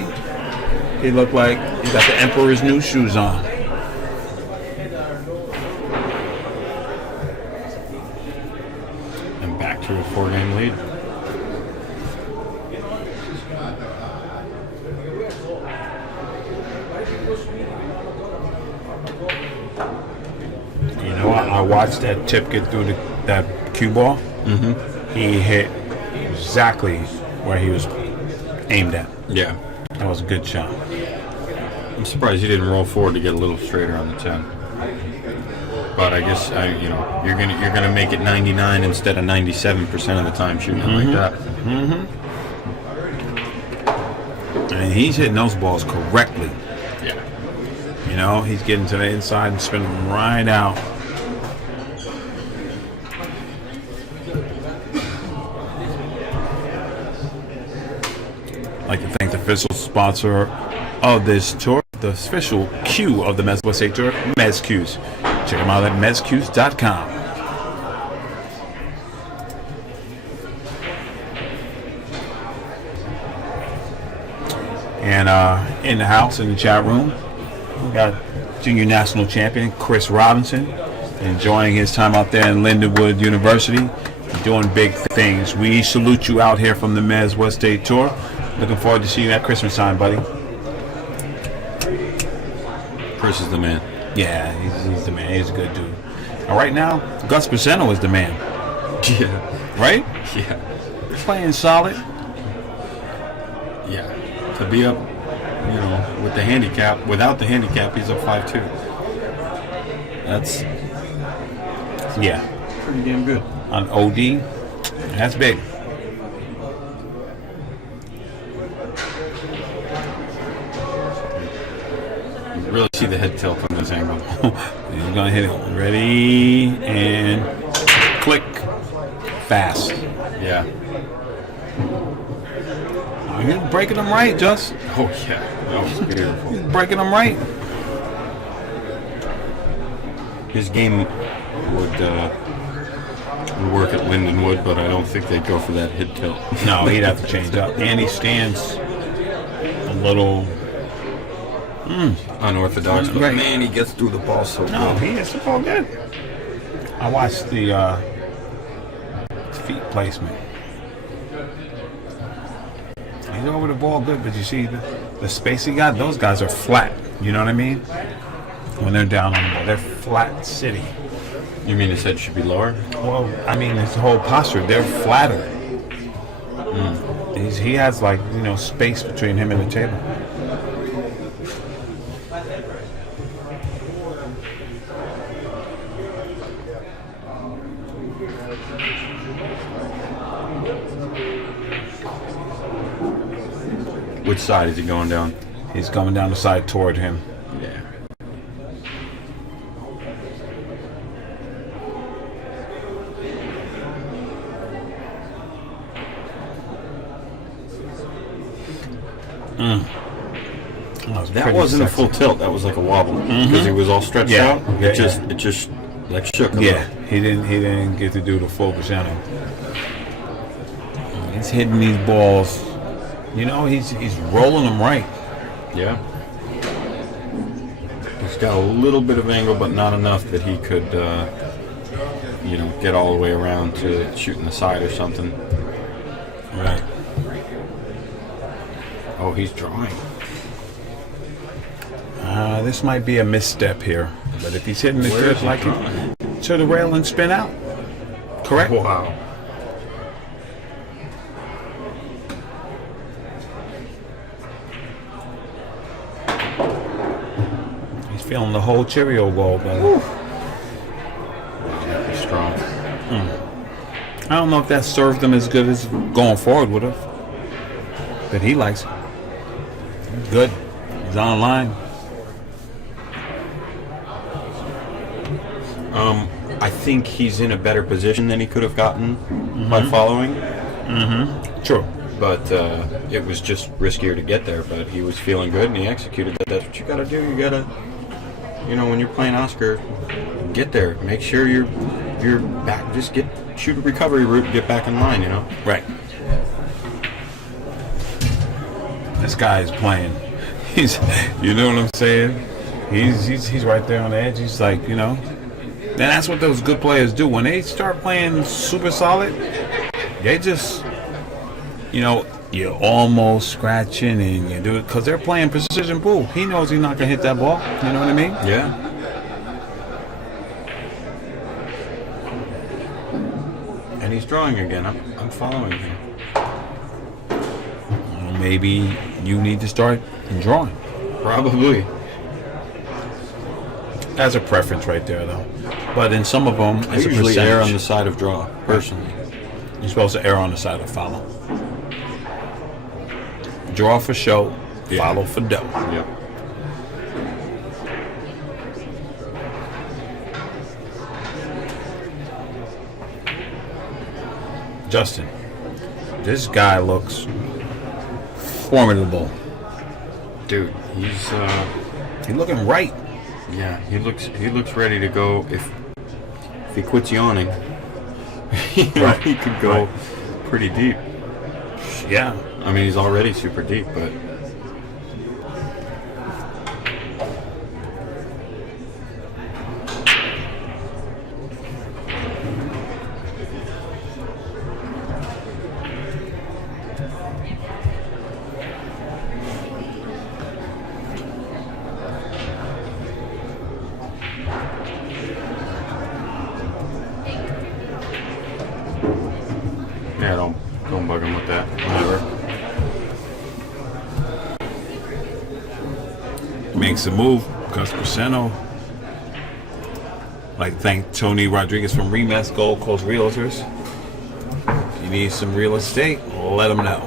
he looked like he got the Emperor's new shoes on. And back to a 4-game lead. You know, I watched that tip get through that cue ball. Mm-hmm. He hit exactly where he was aimed at. Yeah. That was a good shot. I'm surprised he didn't roll forward to get a little straighter on the 10. But I guess you're gonna make it 99 instead of 97% of the time shooting it like that. Mm-hmm. And he's hitting those balls correctly. Yeah. You know, he's getting to the inside and spinning them right out. I'd like to thank the official sponsor of this tour, the official Q of the Mez West State Tour, MezQs. Check them out at mezqs.com. And in the house, in the chat room, we got junior national champion Chris Robinson enjoying his time out there in Lindenwood University, doing big things. We salute you out here from the Mez West State Tour. Looking forward to seeing you at Christmas time, buddy. Chris is the man. Yeah, he's the man. He's a good dude. And right now, Gus Briseno is the man. Yeah. Right? Yeah. Playing solid. Yeah. To be up, with the handicap, without the handicap, he's up 5-2. That's Yeah. pretty damn good. On OD, that's big. You can really see the head tilt on this angle. He's gonna hit it. Ready and click. Fast. Yeah. He's breaking them right, Just. Oh, yeah. That was beautiful. He's breaking them right. His game would work at Lindenwood, but I don't think they'd go for that hit tilt. No, he'd have to change up. And he stands a little Unorthodox, but Right. man, he gets through the ball so No, good. he hits the ball good. I watched the feet placement. He's over the ball good, but you see the space he got, those guys are flat. You know what I mean? When they're down on the ball, they're flat city. You mean his head should be lower? Well, I mean, his whole posture, they're flatter. He has, space between him and the table. Which side is he going down? He's coming down the side toward him. Yeah. That wasn't a full tilt. That was like a wobble because he was all stretched Yeah. out. Yeah, It just like shook him. Yeah, he didn't get to do the full percentage. He's hitting these balls. He's rolling them right. Yeah. He's got a little bit of angle, but not enough that he could, get all the way around to shooting the side or something. Right. Oh, he's drawing. This might be a misstep here, but if he's hitting it Where good, is he like drawing? it to the rail and spin out. Correct? Wow. He's feeling the whole Cheerio bowl, brother. Yeah, he's strong. I don't know if that served him as good as going forward would have, but he likes it. Good. He's online. I think he's in a better position than he could have gotten by following. True. But it was just riskier to get there. But he was feeling good and he executed that. That's what you got to do. You got to, when you're playing Oscar, get there. Make sure you're back. Just shoot a recovery route, get back in line. Right. This guy is playing. He's, you know what I'm saying? He's right there on the edge. He's like, and that's what those good players do. When they start playing super solid, they just, you're almost scratching and you do it because they're playing precision pool. He knows he's not going to hit that ball. You know what I mean? Yeah. And he's drawing again. I'm following him. Well, maybe you need to start drawing. Probably. That's a preference right there, though. But in some of them, I it's a usually percentage. err on the side of draw, personally. You're supposed to err on the side of follow. Draw for show, follow for dough. Yep. Justin, this guy looks formidable. Dude, he's looking right. yeah, he looks ready to go. If he quits yawning, Right. he could go pretty deep. Yeah. I mean, he's already super deep, but yeah, don't bug him with that. Whatever. Makes a move. Gus Briseno. Like to thank Tony Rodriguez from Remas Gold Coast Realtors. If you need some real estate, let him know.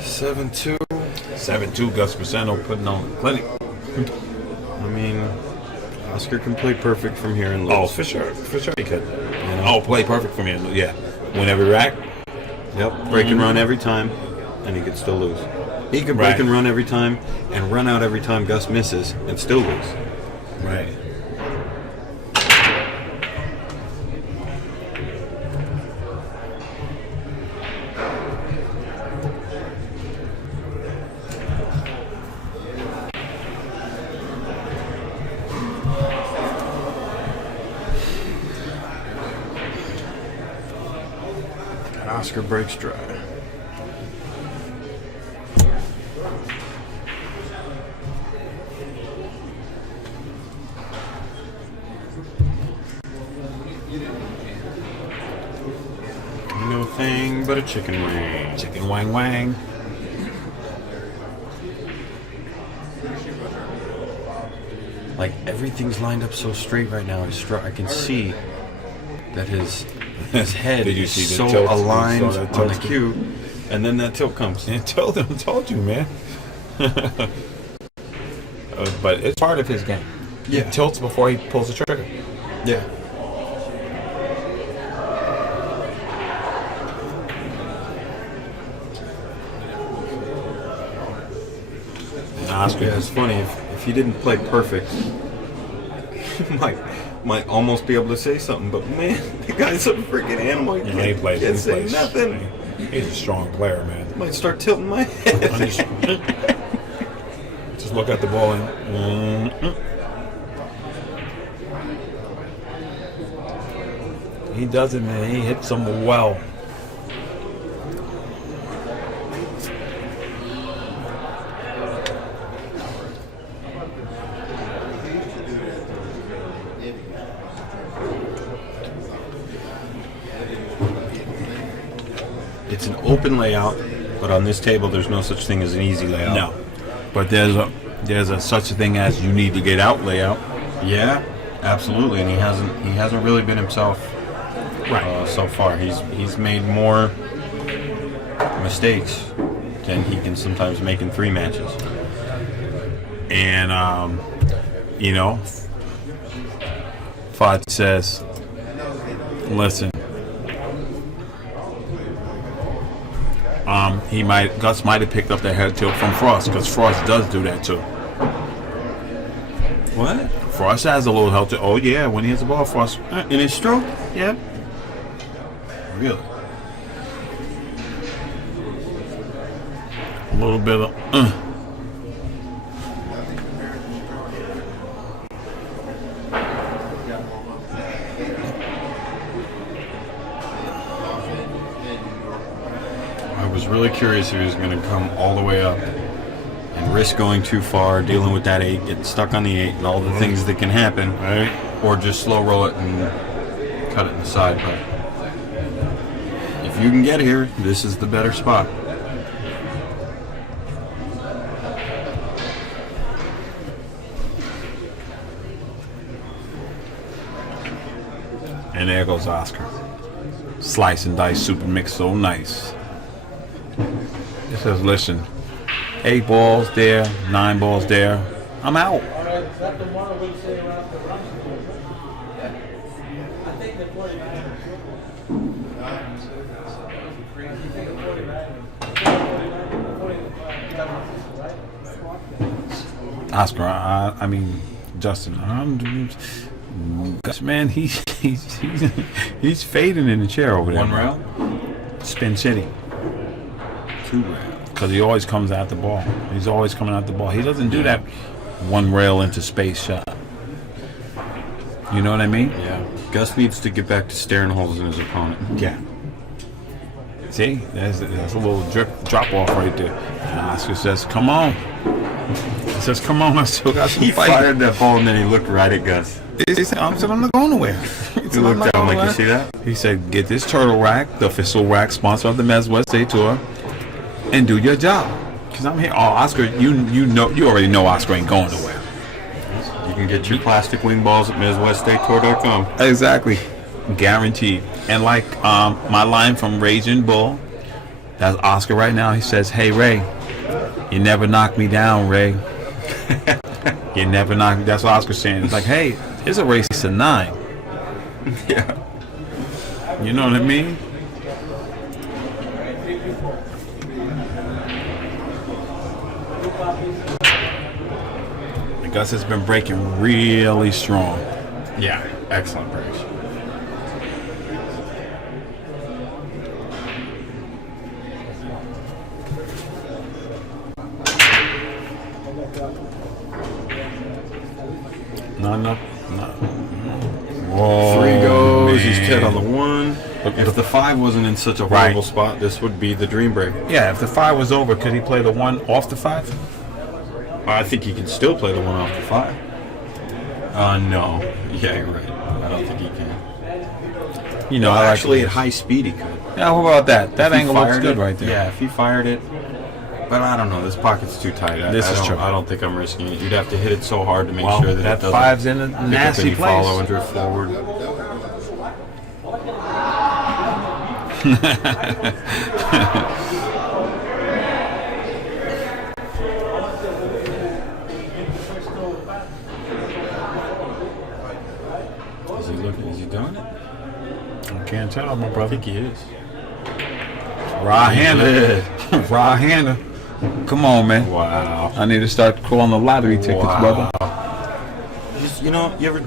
Seven two. 7-2 Gus Briseno putting on the clinic. I mean, Oscar can play perfect from here and lose. Oh, for sure he could. Oh, play perfect for me. Yeah. Whenever you're at. Yep, break and run every time, and he could still lose. He could break Right. and run every time, and run out every time Gus misses, and still lose. Right. Oscar breaks dry. No thing but a chicken wing. Chicken wang wang. Like everything's lined up so straight right now. I can see that his head Did you is see the so tilt? aligned You saw that on the tilt? cue, and then that tilt comes. I told you, man. But it's part of his game. Yeah. He tilts before he pulls the trigger. Yeah. Oscar. Yeah, it's funny if he didn't play perfect, might almost be able to say something. But man, the guy's a freaking animal. He Yeah, he plays. can't say nothing. He's a strong player, man. Might start tilting my head. Just look at the ball and. He does it, man. He hits them well. It's an open layout, but on this table, there's no such thing as an easy layout. No, but there's a such a thing as you need to get out layout. Yeah, absolutely, and he hasn't really been himself so far. He's made more mistakes than he can sometimes make in 3 matches. And Fudge says, listen, Gus might have picked up that head tilt from Frost, because Frost does do that too. What? Frost has a little head tilt. Oh yeah, when he hits the ball, Frost In his stroke? yeah. Really? A little bit of I was really curious if he was going to come all the way up and risk going too far, dealing with that 8, getting stuck on the 8, and all the things that can happen, right. or just slow roll it and cut it in the side. But if you can get here, this is the better spot. And there goes Oscar. Slice and dice super mix, so nice. It says, listen, 8 balls there, 9 balls there. I'm out. Oscar, I mean, Justin, man, he's fading in the chair over there. 1 rail? Spin City. 2 rail. Because he always comes out the ball. He's always coming out the ball. He doesn't do that 1 rail into space shot. You know what I mean? Yeah. Gus needs to get back to staring holes in his opponent. Yeah. See? There's a little drop off right there. And Oscar says, come on. He says, come on, I still got some He fight. fired that ball and then he looked right at Gus. He said, I'm not going nowhere. He looked down like, you see that? He said, get this turtle rack, the official rack, sponsor of the Mez West Day Tour, and do your job. Because I'm here. Oh, Oscar, you already know Oscar ain't going nowhere. You can get your plastic wing balls at MizWestDayTour.com. Exactly. Guaranteed. And like my line from Raging Bull, that's Oscar right now. He says, hey, Ray, you never knock me down, Ray. You never knock me. That's what Oscar's saying. It's like, hey, it's a race to 9. Yeah. You know what I mean? Gus has been breaking really strong. Yeah. Excellent breaks. No. Whoa, 3 goes. man. He's 10 on the 1. If the 5 wasn't in such a horrible Right. spot, this would be the dream break. Yeah, if the 5 was over, could he play the 1 off the 5? I think he can still play the 1 off the 5. No. Yeah, you're right. I don't think he can. You know, Actually, at high speed, he could. Yeah, what about that? That If he angle looks fired good it, right there. Yeah, if he fired it. But I don't know. This pocket's too tight. This is true. I don't think I'm risking it. You'd have to hit it so hard to make Well, sure that that it doesn't 5's in a pick up nasty any place. follow and drift forward. Is he looking? Is he doing it? I can't tell, my I brother. think he is. Raw Hannah. Raw Hannah. Come on, man. Wow. I need to start calling the lottery tickets, brother. You know, you ever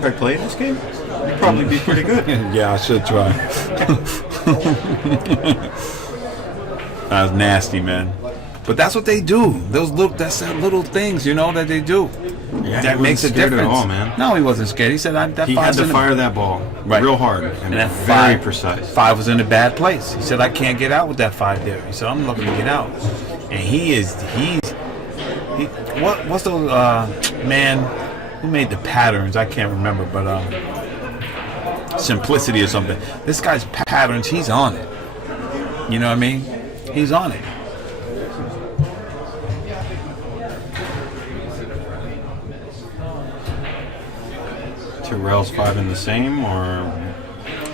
try playing this game? You'd probably be pretty good. Yeah, I should try. That's nasty, man. But that's what they do. That's that little things, you know, that they do. Yeah, that he makes a wasn't scared difference. at all, man. No, he wasn't scared. He said that He had 5's to in the- fire that ball Right. real hard and that very 5 precise. 5 was in a bad place. He said, I can't get out with that 5 there. He said, I'm looking to get out. And what's those, man, who made the patterns? I can't remember, but Simplicity or something. This guy's patterns, he's on it. You know what I mean? He's on it. Two rails, 5 in the same, or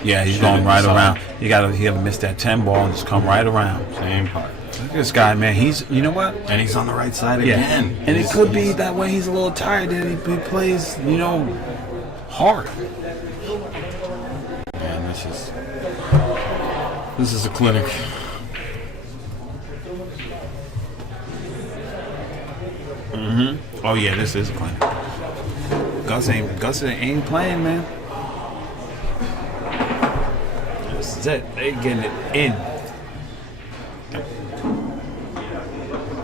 Yeah, he's Shoot going it right inside. around. He gotta miss that 10 ball and just come right around. Same part. Look at this guy, man. You know what? And he's on the right side Yeah. again. And it could be that way he's a little tired that he plays, hard. Man, this is a clinic. Oh yeah, this is a clinic. Gus ain't playing, man. This is it. They getting it in.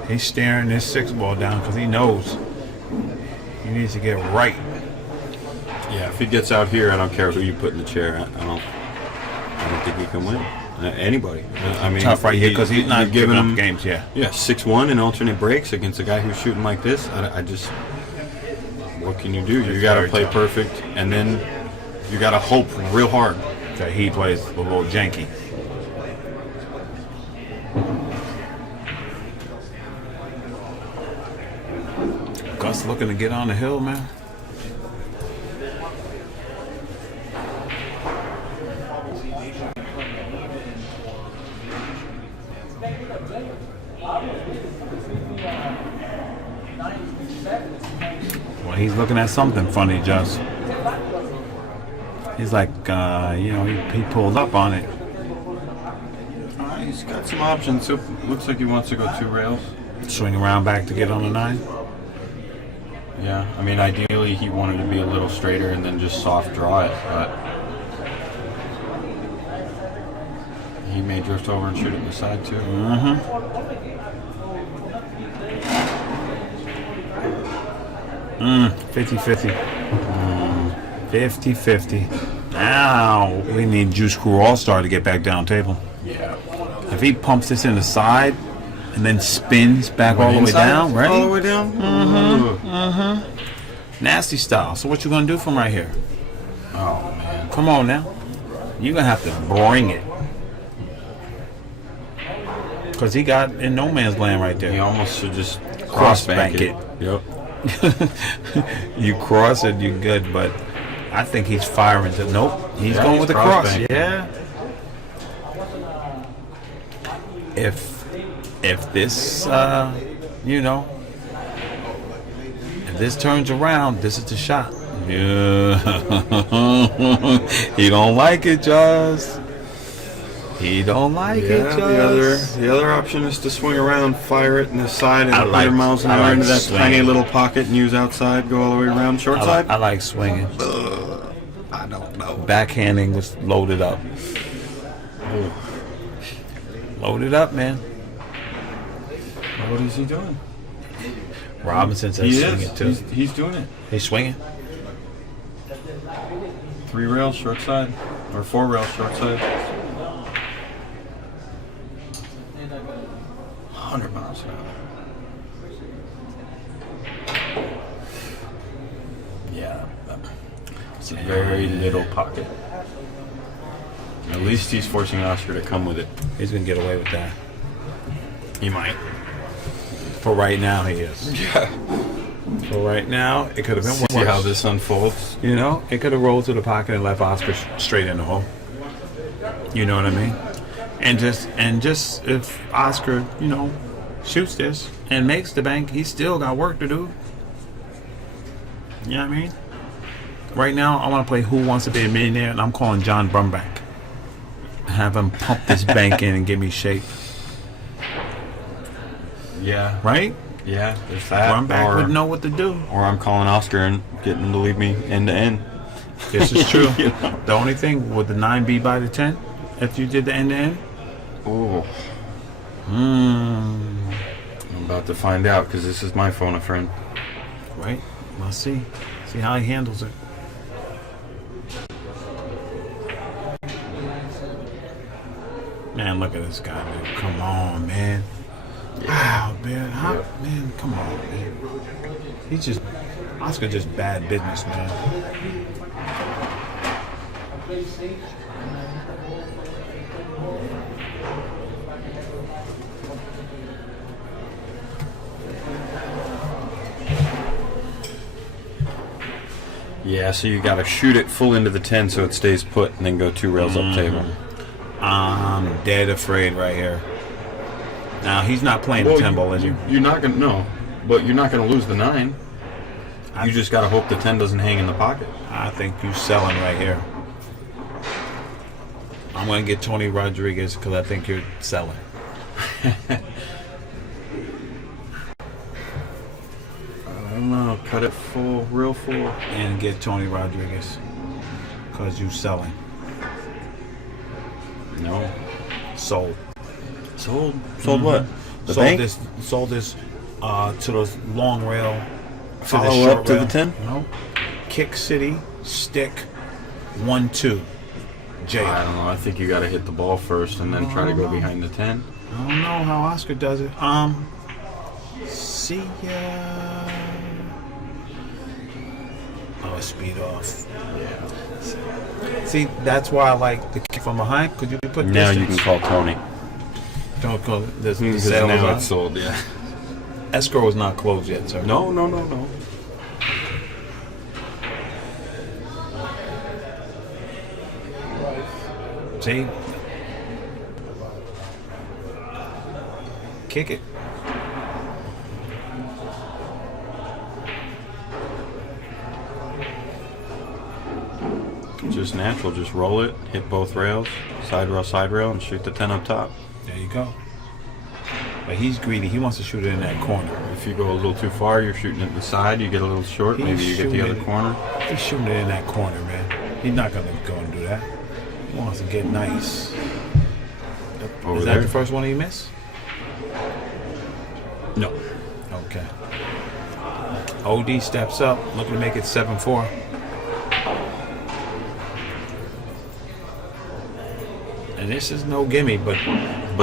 He's staring this 6 ball down because he knows he needs to get right. Yeah, if he gets out here, I don't care who you put in the chair. I don't think he can win. Anybody. I mean, Tough right here because he's not you're giving up games. Yeah. Yeah, 6-1 in alternate breaks against a guy who's shooting like this. I just, what can you do? You got to play perfect, and then you got to hope real hard that he plays a little janky. Gus looking to get on the hill, man. Well, he's looking at something funny, just. He's like, he pulled up on it. He's got some options. So looks like he wants to go 2 rails. Swing around back to get on the 9. Yeah, I mean, ideally he wanted to be a little straighter and then just soft draw it, but he may drift over and shoot it in the side too. 50-50. 50-50. Now we need Juice Crew All-Star to get back down table. Yeah. If he pumps this in the side and then spins back all the way down, right? All the way down? Nasty style. So what you gonna do from right here? Oh, man. Come on now. You're gonna have to bring it. Because he got in no man's land right He there. almost should just Cross bank it. Yep. You cross it, you're good, but I think he's firing to nope. He's going with the cross. banking. Yeah. If this if this turns around, this is the shot. Yeah. He don't like it, Joss. He don't like it, Joss. The other option is to swing around, fire it in the side, and 100 like- miles an I hour like into that swinging. tiny little pocket and use outside, go all the way around short side. I like swinging. I don't know. Backhanding was loaded up. Loaded up, man. What is he doing? Robinson says He swing is. it too. He's doing it. He's swinging. 3 rails short side, or 4 rails short side. 100 miles an hour. Yeah, it's a very little pocket. At least he's forcing Oscar to come with it. He's gonna get away with that. He might. For right now, he is. Yeah. For right now, it could have been worse. See how this unfolds. It could have rolled to the pocket and left Oscar straight in the hole. You know what I mean? And just if Oscar, shoots this and makes the bank, he's still got work to do. You know what I mean? Right now, I want to play Who Wants to Be a Millionaire, and I'm calling John Brumback. Have him pump this bank in and give me shape. Yeah. Right? Yeah, there's that. Brumback would know what to do. Or I'm calling Oscar and getting him to leave me end to end. This is true. Yeah. The only thing, would the 9 be by the 10 if you did the end-to-end? Oh. I'm about to find out because this is my phone a friend. Right? Let's see. See how he handles it. Man, look at this guy, man. Come on, man. Wow, man. Man, come on, man. Oscar just bad business, man. Yeah, so you got to shoot it full into the 10 so it stays put, and then go 2 rails up table. I'm dead afraid right here. Now he's not playing the 10 ball, is he? You're not gonna but you're not gonna lose the 9. You just gotta hope the 10 doesn't hang in the pocket. I think you're selling right here. I'm gonna get Tony Rodriguez because I think you're selling. I don't know. Cut it full, real full, And get Tony Rodriguez because you're selling. No. Sold. Sold what? The Sold bank? this to the long rail. Follow up to the 10? No. Kick City, stick, 1-2. J. I don't know. I think you got to hit the ball first and then try to go behind the 10. I don't know how Oscar does it. See ya. Oh, speed off. Yeah. See, that's why I like the kick from behind, because you can put Now distance. you can call Tony. Don't call it. The Because sale is now on. it's sold, yeah. Escrow is not closed yet, sir. No. See? Kick it. Just natural. Just roll it, hit both rails, side rail, and shoot the 10 up top. There you go. But he's greedy. He wants to shoot it in that corner. If you go a little too far, you're shooting at the side, you get a little short, maybe you get the other corner. He's shooting it in that corner, man. He's not going to go and do that. He wants to get nice. Over Is that there? the first one he missed? No. Okay. OD steps up, looking to make it 7-4. And this is no gimme, but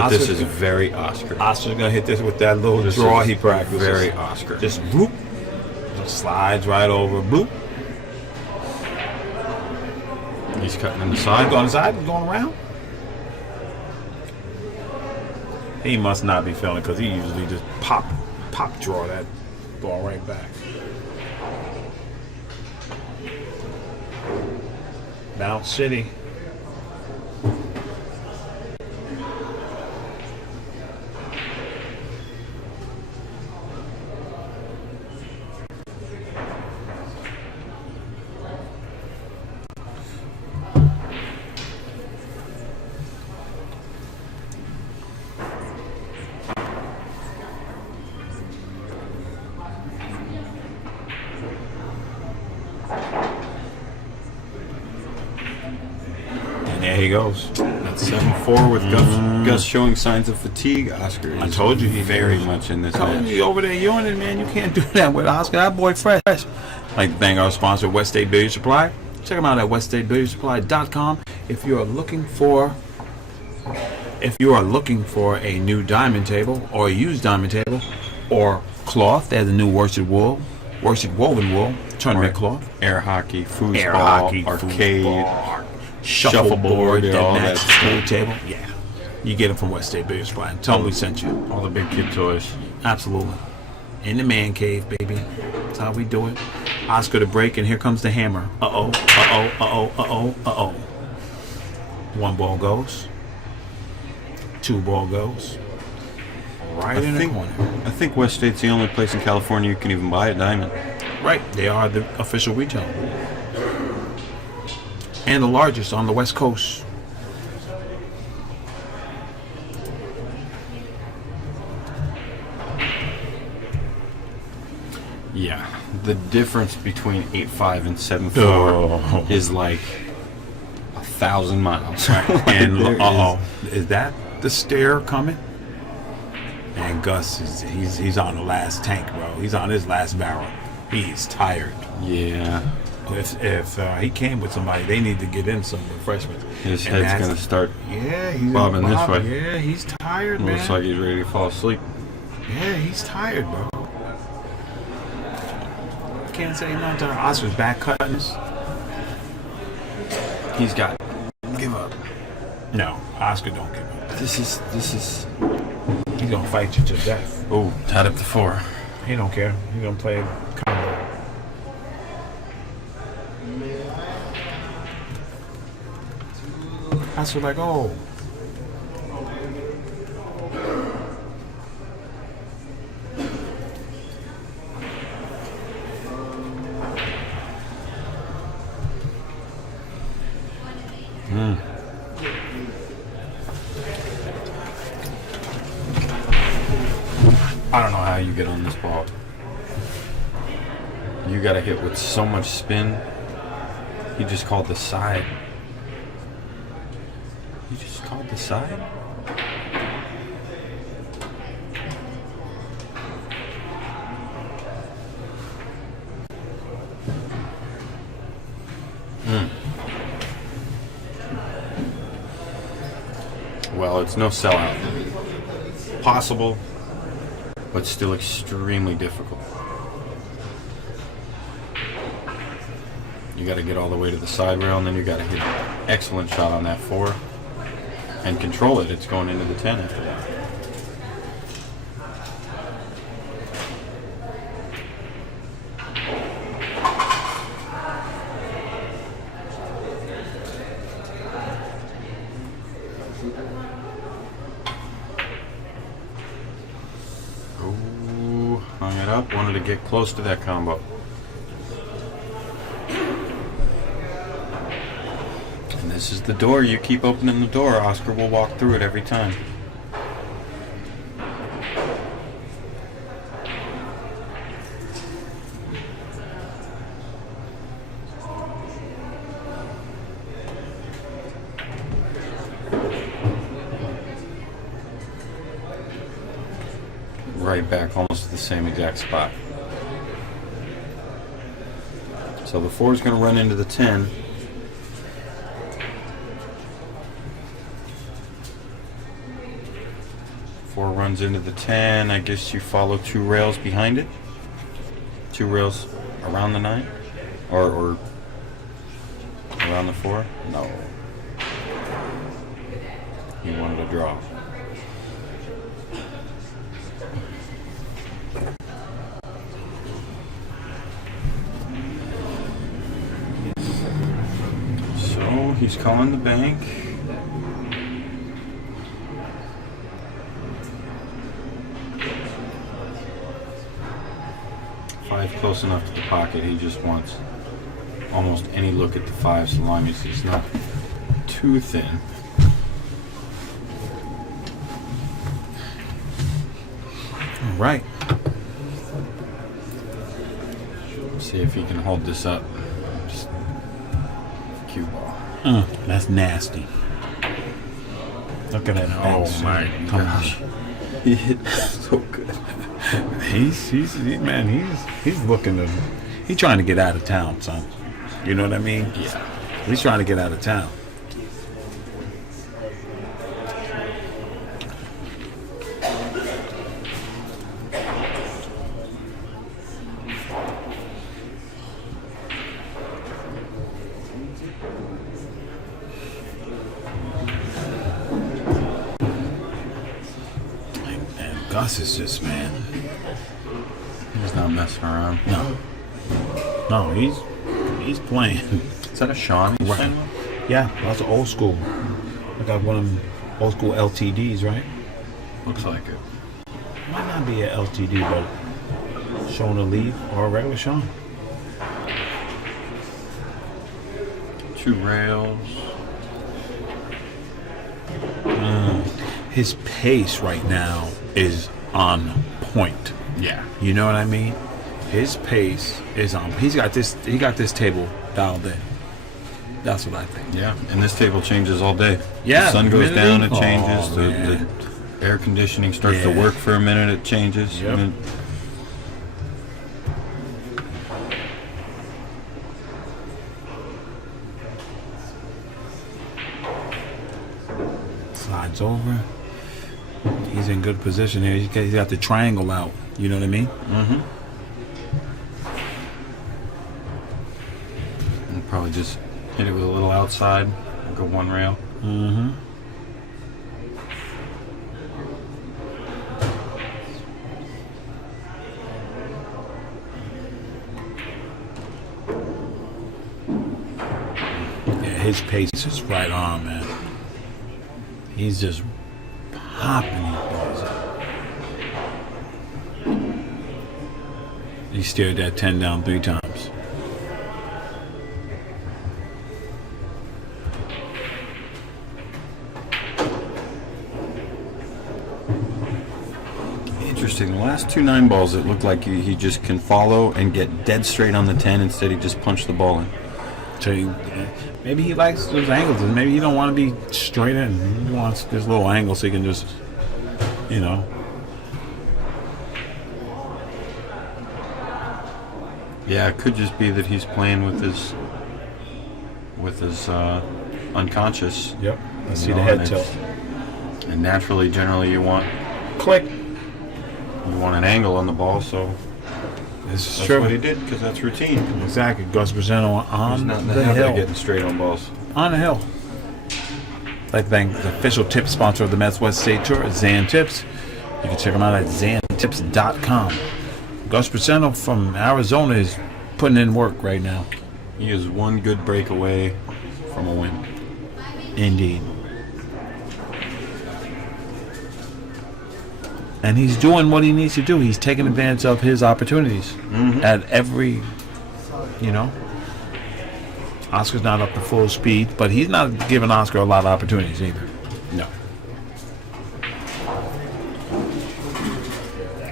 This is very Oscar. Oscar's gonna hit this with that little draw he practices. Very Oscar. Just bloop. Just slides right over. Bloop. He's cutting in the side. Going inside, going around. He must not be feeling because he usually just pop draw that ball right back. Bounce City. There he goes. That's 7-4 with Gus showing signs of fatigue. Oscar is I told you he very was. much in this Told match. you over there yawning, man. You can't do that with Oscar. That boy fresh. I'd like to thank our sponsor, West State Billiard Supply. Check them out at weststatebilliardsupply.com. If you are looking for a new diamond table or a used diamond table or cloth, they have the new worsted woven wool tournament cloth. Air hockey, foosball, Air hockey, arcade, foosball, shuffleboard yeah, that all matches that the pool table. Yeah, you get them from West State Billiard Supply. And tell them we sent you. all the big kid toys. Absolutely. In the man cave, baby. That's how we do it. Oscar to break, and here comes the hammer. Uh-oh, uh-oh, uh-oh, uh-oh, uh-oh. 1 ball goes. 2 ball goes. Right in the corner. I think West State's the only place in California you can even buy a diamond. Right. They are the official retailer. And the largest on the West Coast. Yeah. The difference between 8.5 and 7.4 is like 1,000 miles. And There is that the stair coming? And Gus he's on the last tank, bro. He's on his last barrel. He's tired. Yeah. If he came with somebody, they need to get in some refreshments. His And head's going to start he's bobbing this way. Yeah, he's tired, man. Looks like he's ready to fall asleep. Yeah, he's tired, bro. Can't say nothing to Oscar's back cutting this. He's got give up. No, Oscar don't give up. This is He's gonna fight you to death. oh, tied up to 4. He don't care. He's gonna play combo. was like, oh. I don't know how you get on this ball. You got to hit with so much spin. He just called the side. He just called the side? Well, it's no sellout. Possible, but still extremely difficult. You got to get all the way to the side rail, and then you got to hit an excellent shot on that 4 and control it. It's going into the 10 after that. Ooh, hung it up. Wanted to get close to that combo. This is the door. You keep opening the door, Oscar will walk through it every time. Right back almost to the same exact spot. So the 4 is going to run into the 10. 4 runs into the 10. I guess you follow 2 rails behind it. 2 rails around the 9? Or around the 4? No. You wanted to draw. So he's calling the bank. Close enough to the pocket. He just wants almost any look at the 5 so long as he's not too thin. All right. See if he can hold this up. Just cue ball. That's nasty. Look at that. Oh my gosh. He hit so good. He's looking to, he's trying to get out of town, son. You know what I mean? Yeah. He's trying to get out of town. And Gus is just, man. He's not messing around. No, he's playing. Is that a Sean? Right. Yeah, that's an old school. I got one of them old school LTDs, right? Looks like it. Might not be an LTD, but Sean a lead or a regular Sean. 2 rails. His pace right now is on point. Yeah. You know what I mean? His pace is on. He got this table dialed in. That's what I think. Yeah, and this table changes all day. Yeah, the sun goes down, it oh, changes. The air conditioning starts to work for a minute, it changes. Yep. And slides over. He's in good position here. He's got the triangle out. You know what I mean? Mm-hmm. And probably just hit it with a little outside, go 1 rail. Mm-hmm. Yeah, his pace is right on, man. He's just popping these balls. He stared that 10 down 3 times. Interesting. The last 2 9 balls, it looked like he just can follow and get dead straight on the 10. Instead, he just punched the ball in. So maybe he likes those angles, and maybe he don't want to be straight in. He wants this little angle so he can just, you know. Yeah, it could just be that he's playing with his unconscious. Yep. I You see know, the head and tilt. And naturally, generally, you want Click. an angle on the ball, so This is that's true. what he did because that's routine. Exactly. Gus Briseno He's on not in the the habit of hill. getting straight on balls. On the hill. I'd like to thank the official tip sponsor of the Mets West State Tour, Zan Tips. You can check them out at zantips.com. Gus Briseno from Arizona is putting in work right now. He is one good break away from a win. Indeed. And he's doing what he needs to do. He's taking advantage of his opportunities at every, you know. Oscar's not up to full speed, but he's not giving Oscar a lot of opportunities either. No.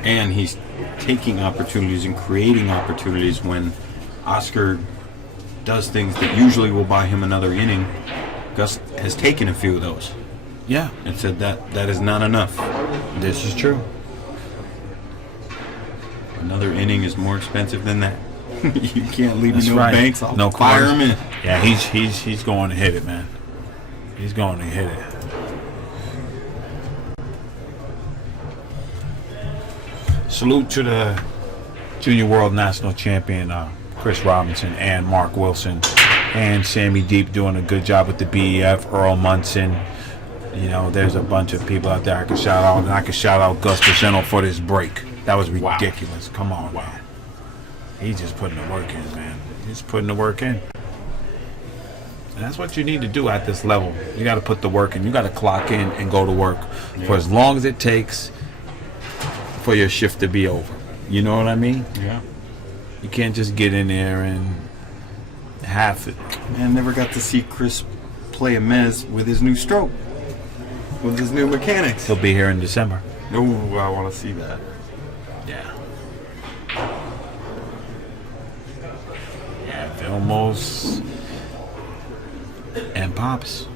And he's taking opportunities and creating opportunities when Oscar does things that usually will buy him another inning. Gus has taken a few of those Yeah, and said that is not enough. this is true. Another inning is more expensive than that. You can't leave That's me no right. banks. I'll No fire corners. him in. Yeah, he's going to hit it, man. He's going to hit it. Salute to the Junior World National Champion Chris Robinson and Mark Wilson and Sammy Deep doing a good job with the BEF. Earl Munson. You know, there's a bunch of people out there I can shout out, and I can shout out Gus Briseno for this break. That was ridiculous. Come on, wow. He's just putting the work in, man. He's putting the work in. And that's what you need to do at this level. You got to put the work in. You got to clock in and go to work for as long as it takes for your shift to be over. You know what I mean? Yeah. You can't just get in there and half it. Man, never got to see Chris play a mez with his new stroke. With his new mechanics. He'll be here in December. Oh, I want to see that. Yeah. Yeah, Vilmos and Pops.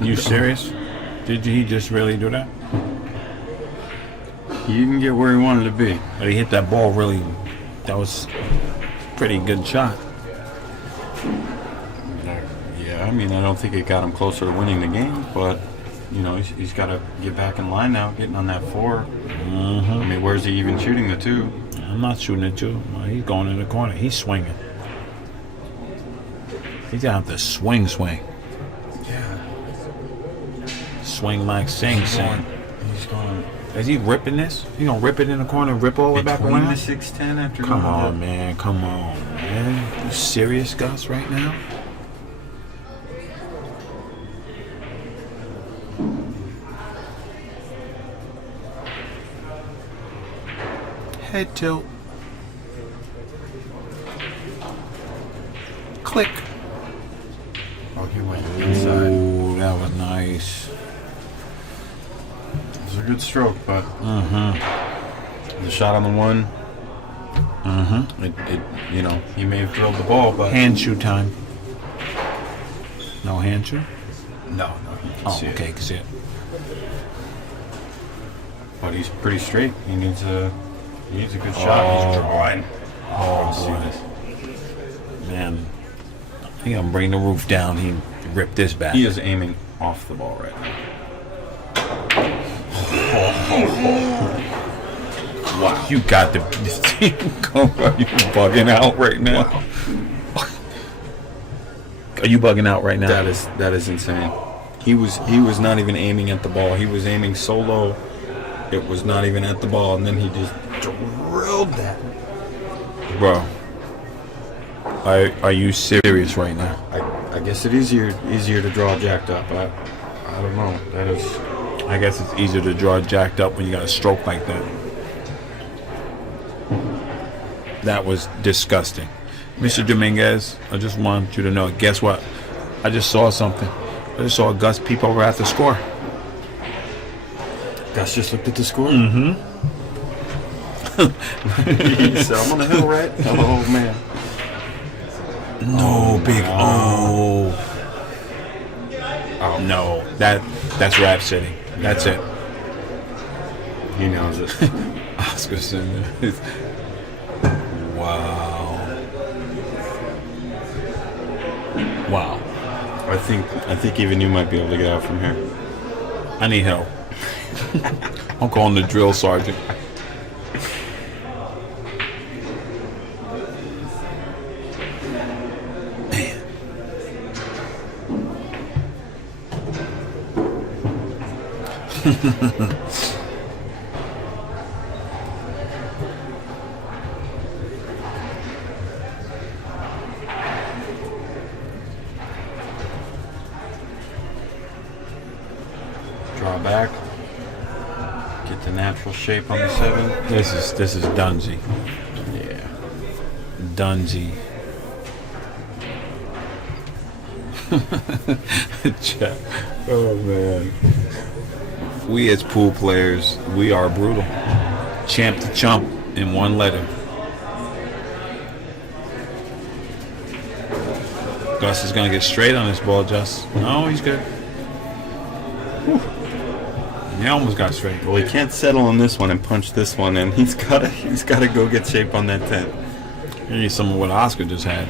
You serious? Did he just really do that? He didn't get where he wanted to be. But he hit that ball really. That was pretty good shot. Yeah, I mean, I don't think it got him closer to winning the game, but, you know, he's got to get back in line now, getting on that 4. I mean, where's he even shooting the 2? I'm not shooting at you. Well, he's going in the corner. He's swinging. He's gonna have to swing. Yeah. Swing like Sing. He's going Is he ripping this? He gonna rip it in the corner and rip all the way back between around? the 6'10" after Come going on, up. man. Come on, man. You serious, Gus, right now? Head tilt. Click. Oh, he went inside. Ooh, that was nice. It was a good stroke, but the shot on the 1, it you know, he may have drilled the ball, but Hand shoe time. No hand shoe? no, you can Oh, see okay, it. can see it. But he's pretty straight. He needs a good shot. He's drawing. Oh, boy. Man, he gonna bring the roof down. He ripped this back. He is aiming off the ball right now. Wow. You got the. Are you bugging out right now? Are you bugging out right now? That is insane. He was not even aiming at the ball. He was aiming so low, it was not even at the ball, and then he just drilled that. Bro, are you serious right now? I guess it is easier to draw jacked up. I don't know. That is. I guess it's easier to draw jacked up when you got a stroke like that. That was disgusting. Mr. Dominguez, I just want you to know, guess what? I just saw something. I just saw Gus peep over at the score. Gus just looked at the score? Mm-hmm. He said, I'm on the hill, right? Oh, man. No, big O. Oh, no. That's Rap City. That's it. He knows it. Oscar Singer. Wow. Wow. I think even you might be able to get out from here. I need help. I'm calling the drill sergeant. Man. Draw back. Get the natural shape on the 7. This is Dungy. Yeah. Dungy. Oh man. We as pool players, we are brutal. Champ to chump in one letter. Gus is gonna get straight on this ball, Just. No, he's good. Whew. He almost got straight. Well, he can't settle on this one and punch this one in. He's gotta go get shape on that 10. You need some of what Oscar just had.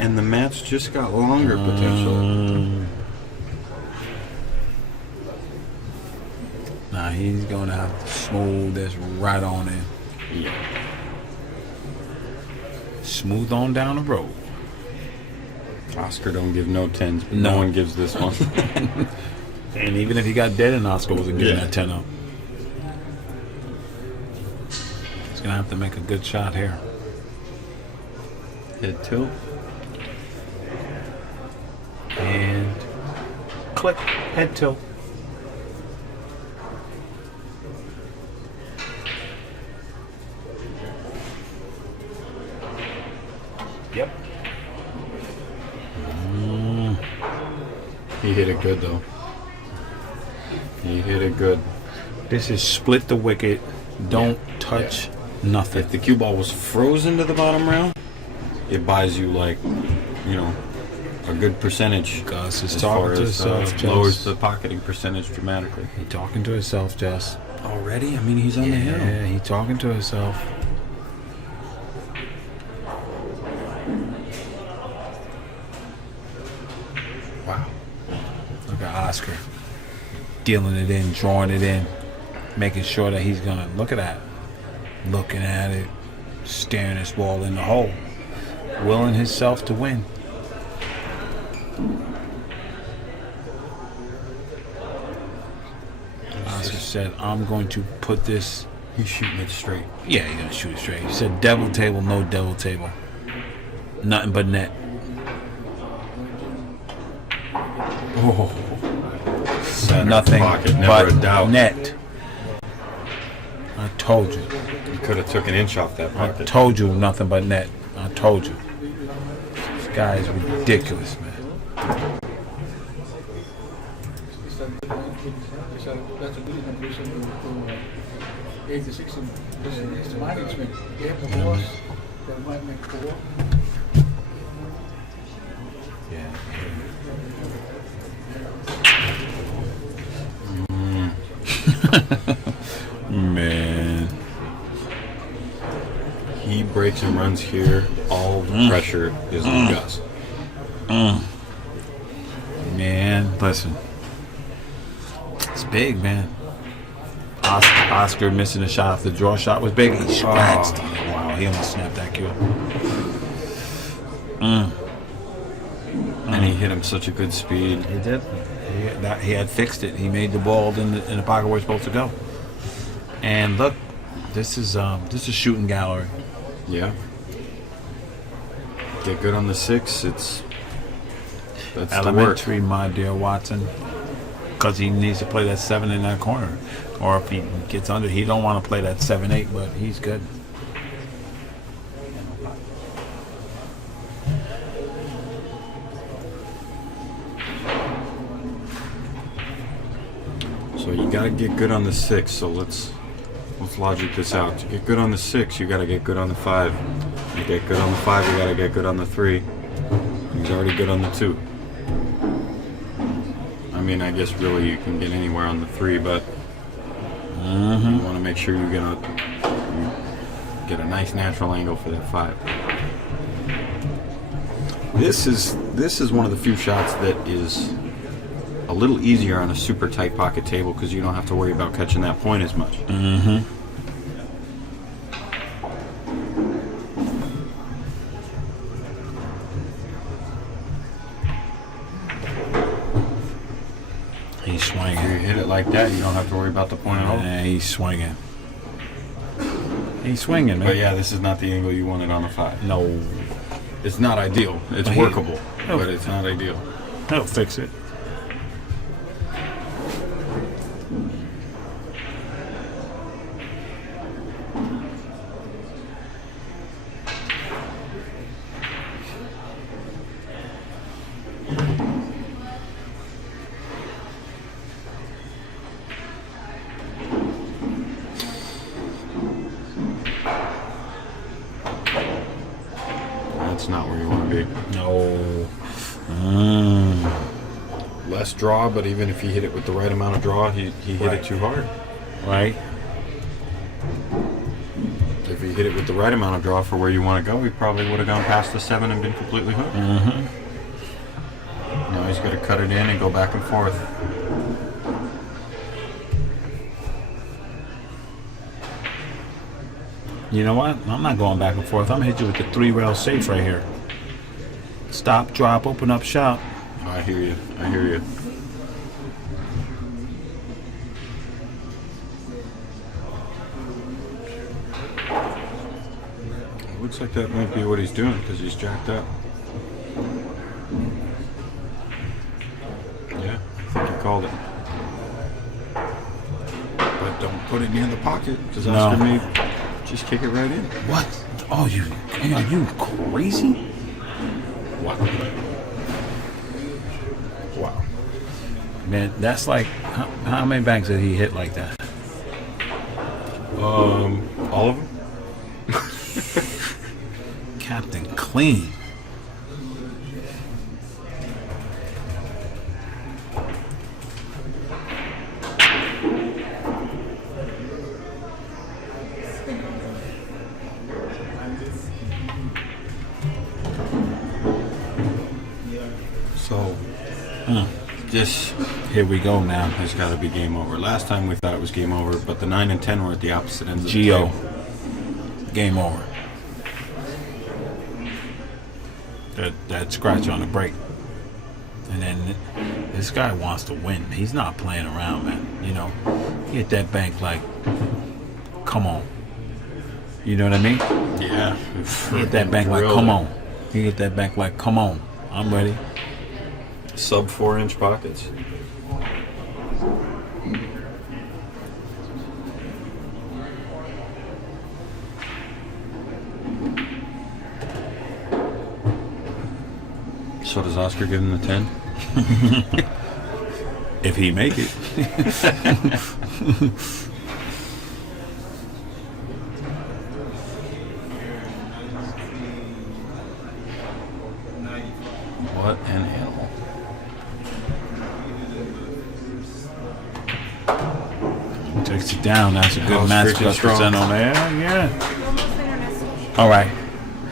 And the match just got longer potentially. Nah, he's gonna have to smooth this right on in. Yeah. Smooth on down the road. Oscar don't give no 10s, but No. no one gives this one. And even if he got dead and Oscar wasn't giving Yeah. that 10 up. He's gonna have to make a good shot here. Hit tilt. And click, head tilt. Yep. He hit it good though. He hit it good. This is split the wicket. Don't touch nothing. If the cue ball was frozen to the bottom rail, it buys you like, you know, a good percentage. Gus is as talking far to as, himself. Jess. lowers the pocketing percentage dramatically. He talking to himself, Jess. Already? I mean, he's on the hill. Yeah, he talking to himself. Wow. Look at Oscar dealing it in, drawing it in, making sure that he's gonna look at that, looking at it, staring this ball in the hole, willing himself to win. Oscar said, "I'm going to put this." He's shooting it straight. Yeah, he's gonna shoot it straight. He said, "Devil table, no devil table, nothing but net." Oh. Center Nothing pocket, never but a doubt. net. I told you. You could have took an inch off that I pocket. told you nothing but net. I told you. This guy is ridiculous, man. Dat is een goede conclusie voor 86 is de management. Je hebt de horse, de management voor. Yeah. Man. He breaks and runs here. All the pressure is on Gus. Man, listen. It's big, man. Oscar missing a shot. If the draw shot was big, he scratched. Wow, he almost snapped that kill. And he hit him such a good speed. He did. He had fixed it. He made the ball in the pocket where it's supposed to go. And look, this is shooting gallery. Yeah. Get good on the 6. That's the work. Elementary, my dear Watson. Because he needs to play that 7 in that corner. Or if he gets under, he don't want to play that 7-8, but he's good. So you gotta get good on the 6. So let's logic this out. To get good on the 6, you gotta get good on the 5. You get good on the 5, you gotta get good on the 3. He's already good on the 2. I mean, I guess really you can get anywhere on the 3, but you want to make sure you get a nice natural angle for that 5. This is one of the few shots that is a little easier on a super tight pocket table because you don't have to worry about catching that point as much. He's swinging. If you hit it like that, you don't have to worry about the point at all. Yeah, he's swinging. He's swinging, man. But yeah, this is not the angle you wanted on the 5. No. It's not ideal. It's workable, but it's not ideal. He'll fix it. That's not where you want to be. No. Less draw, but even if he hit it with the right amount of draw, he hit it too hard. Right? If he hit it with the right amount of draw for where you want to go, he probably would have gone past the 7 and been completely hooked. Now he's got to cut it in and go back and forth. You know what? I'm not going back and forth. I'm going to hit you with the 3-rail safe right here. Stop, drop, open up, shop. I hear you. I hear you. It looks like that might be what he's doing because he's jacked up. Yeah, I think he called it. But don't put it near the pocket because Oscar may just kick it right in. What? Oh, are you crazy? Wow. Wow. Man, that's like, how many banks did he hit like that? All of them? Captain Clean. So, just Here we go now. has got to be game over. Last time we thought it was game over, but the 9 and 10 were at the opposite ends of the Geo. table. Game over. That scratch on the break. And then this guy wants to win. He's not playing around, man. You know, hit that bank like, come on. You know what I mean? Yeah. Hit that bank like, come on. He hit that bank like, come on. I'm ready. Sub 4-inch pockets. So does Oscar give him the 10? If he make it. What an animal. Takes it down. That's a good Oh, it's match, freaking Gus strong. Briseno, man. Yeah. All right.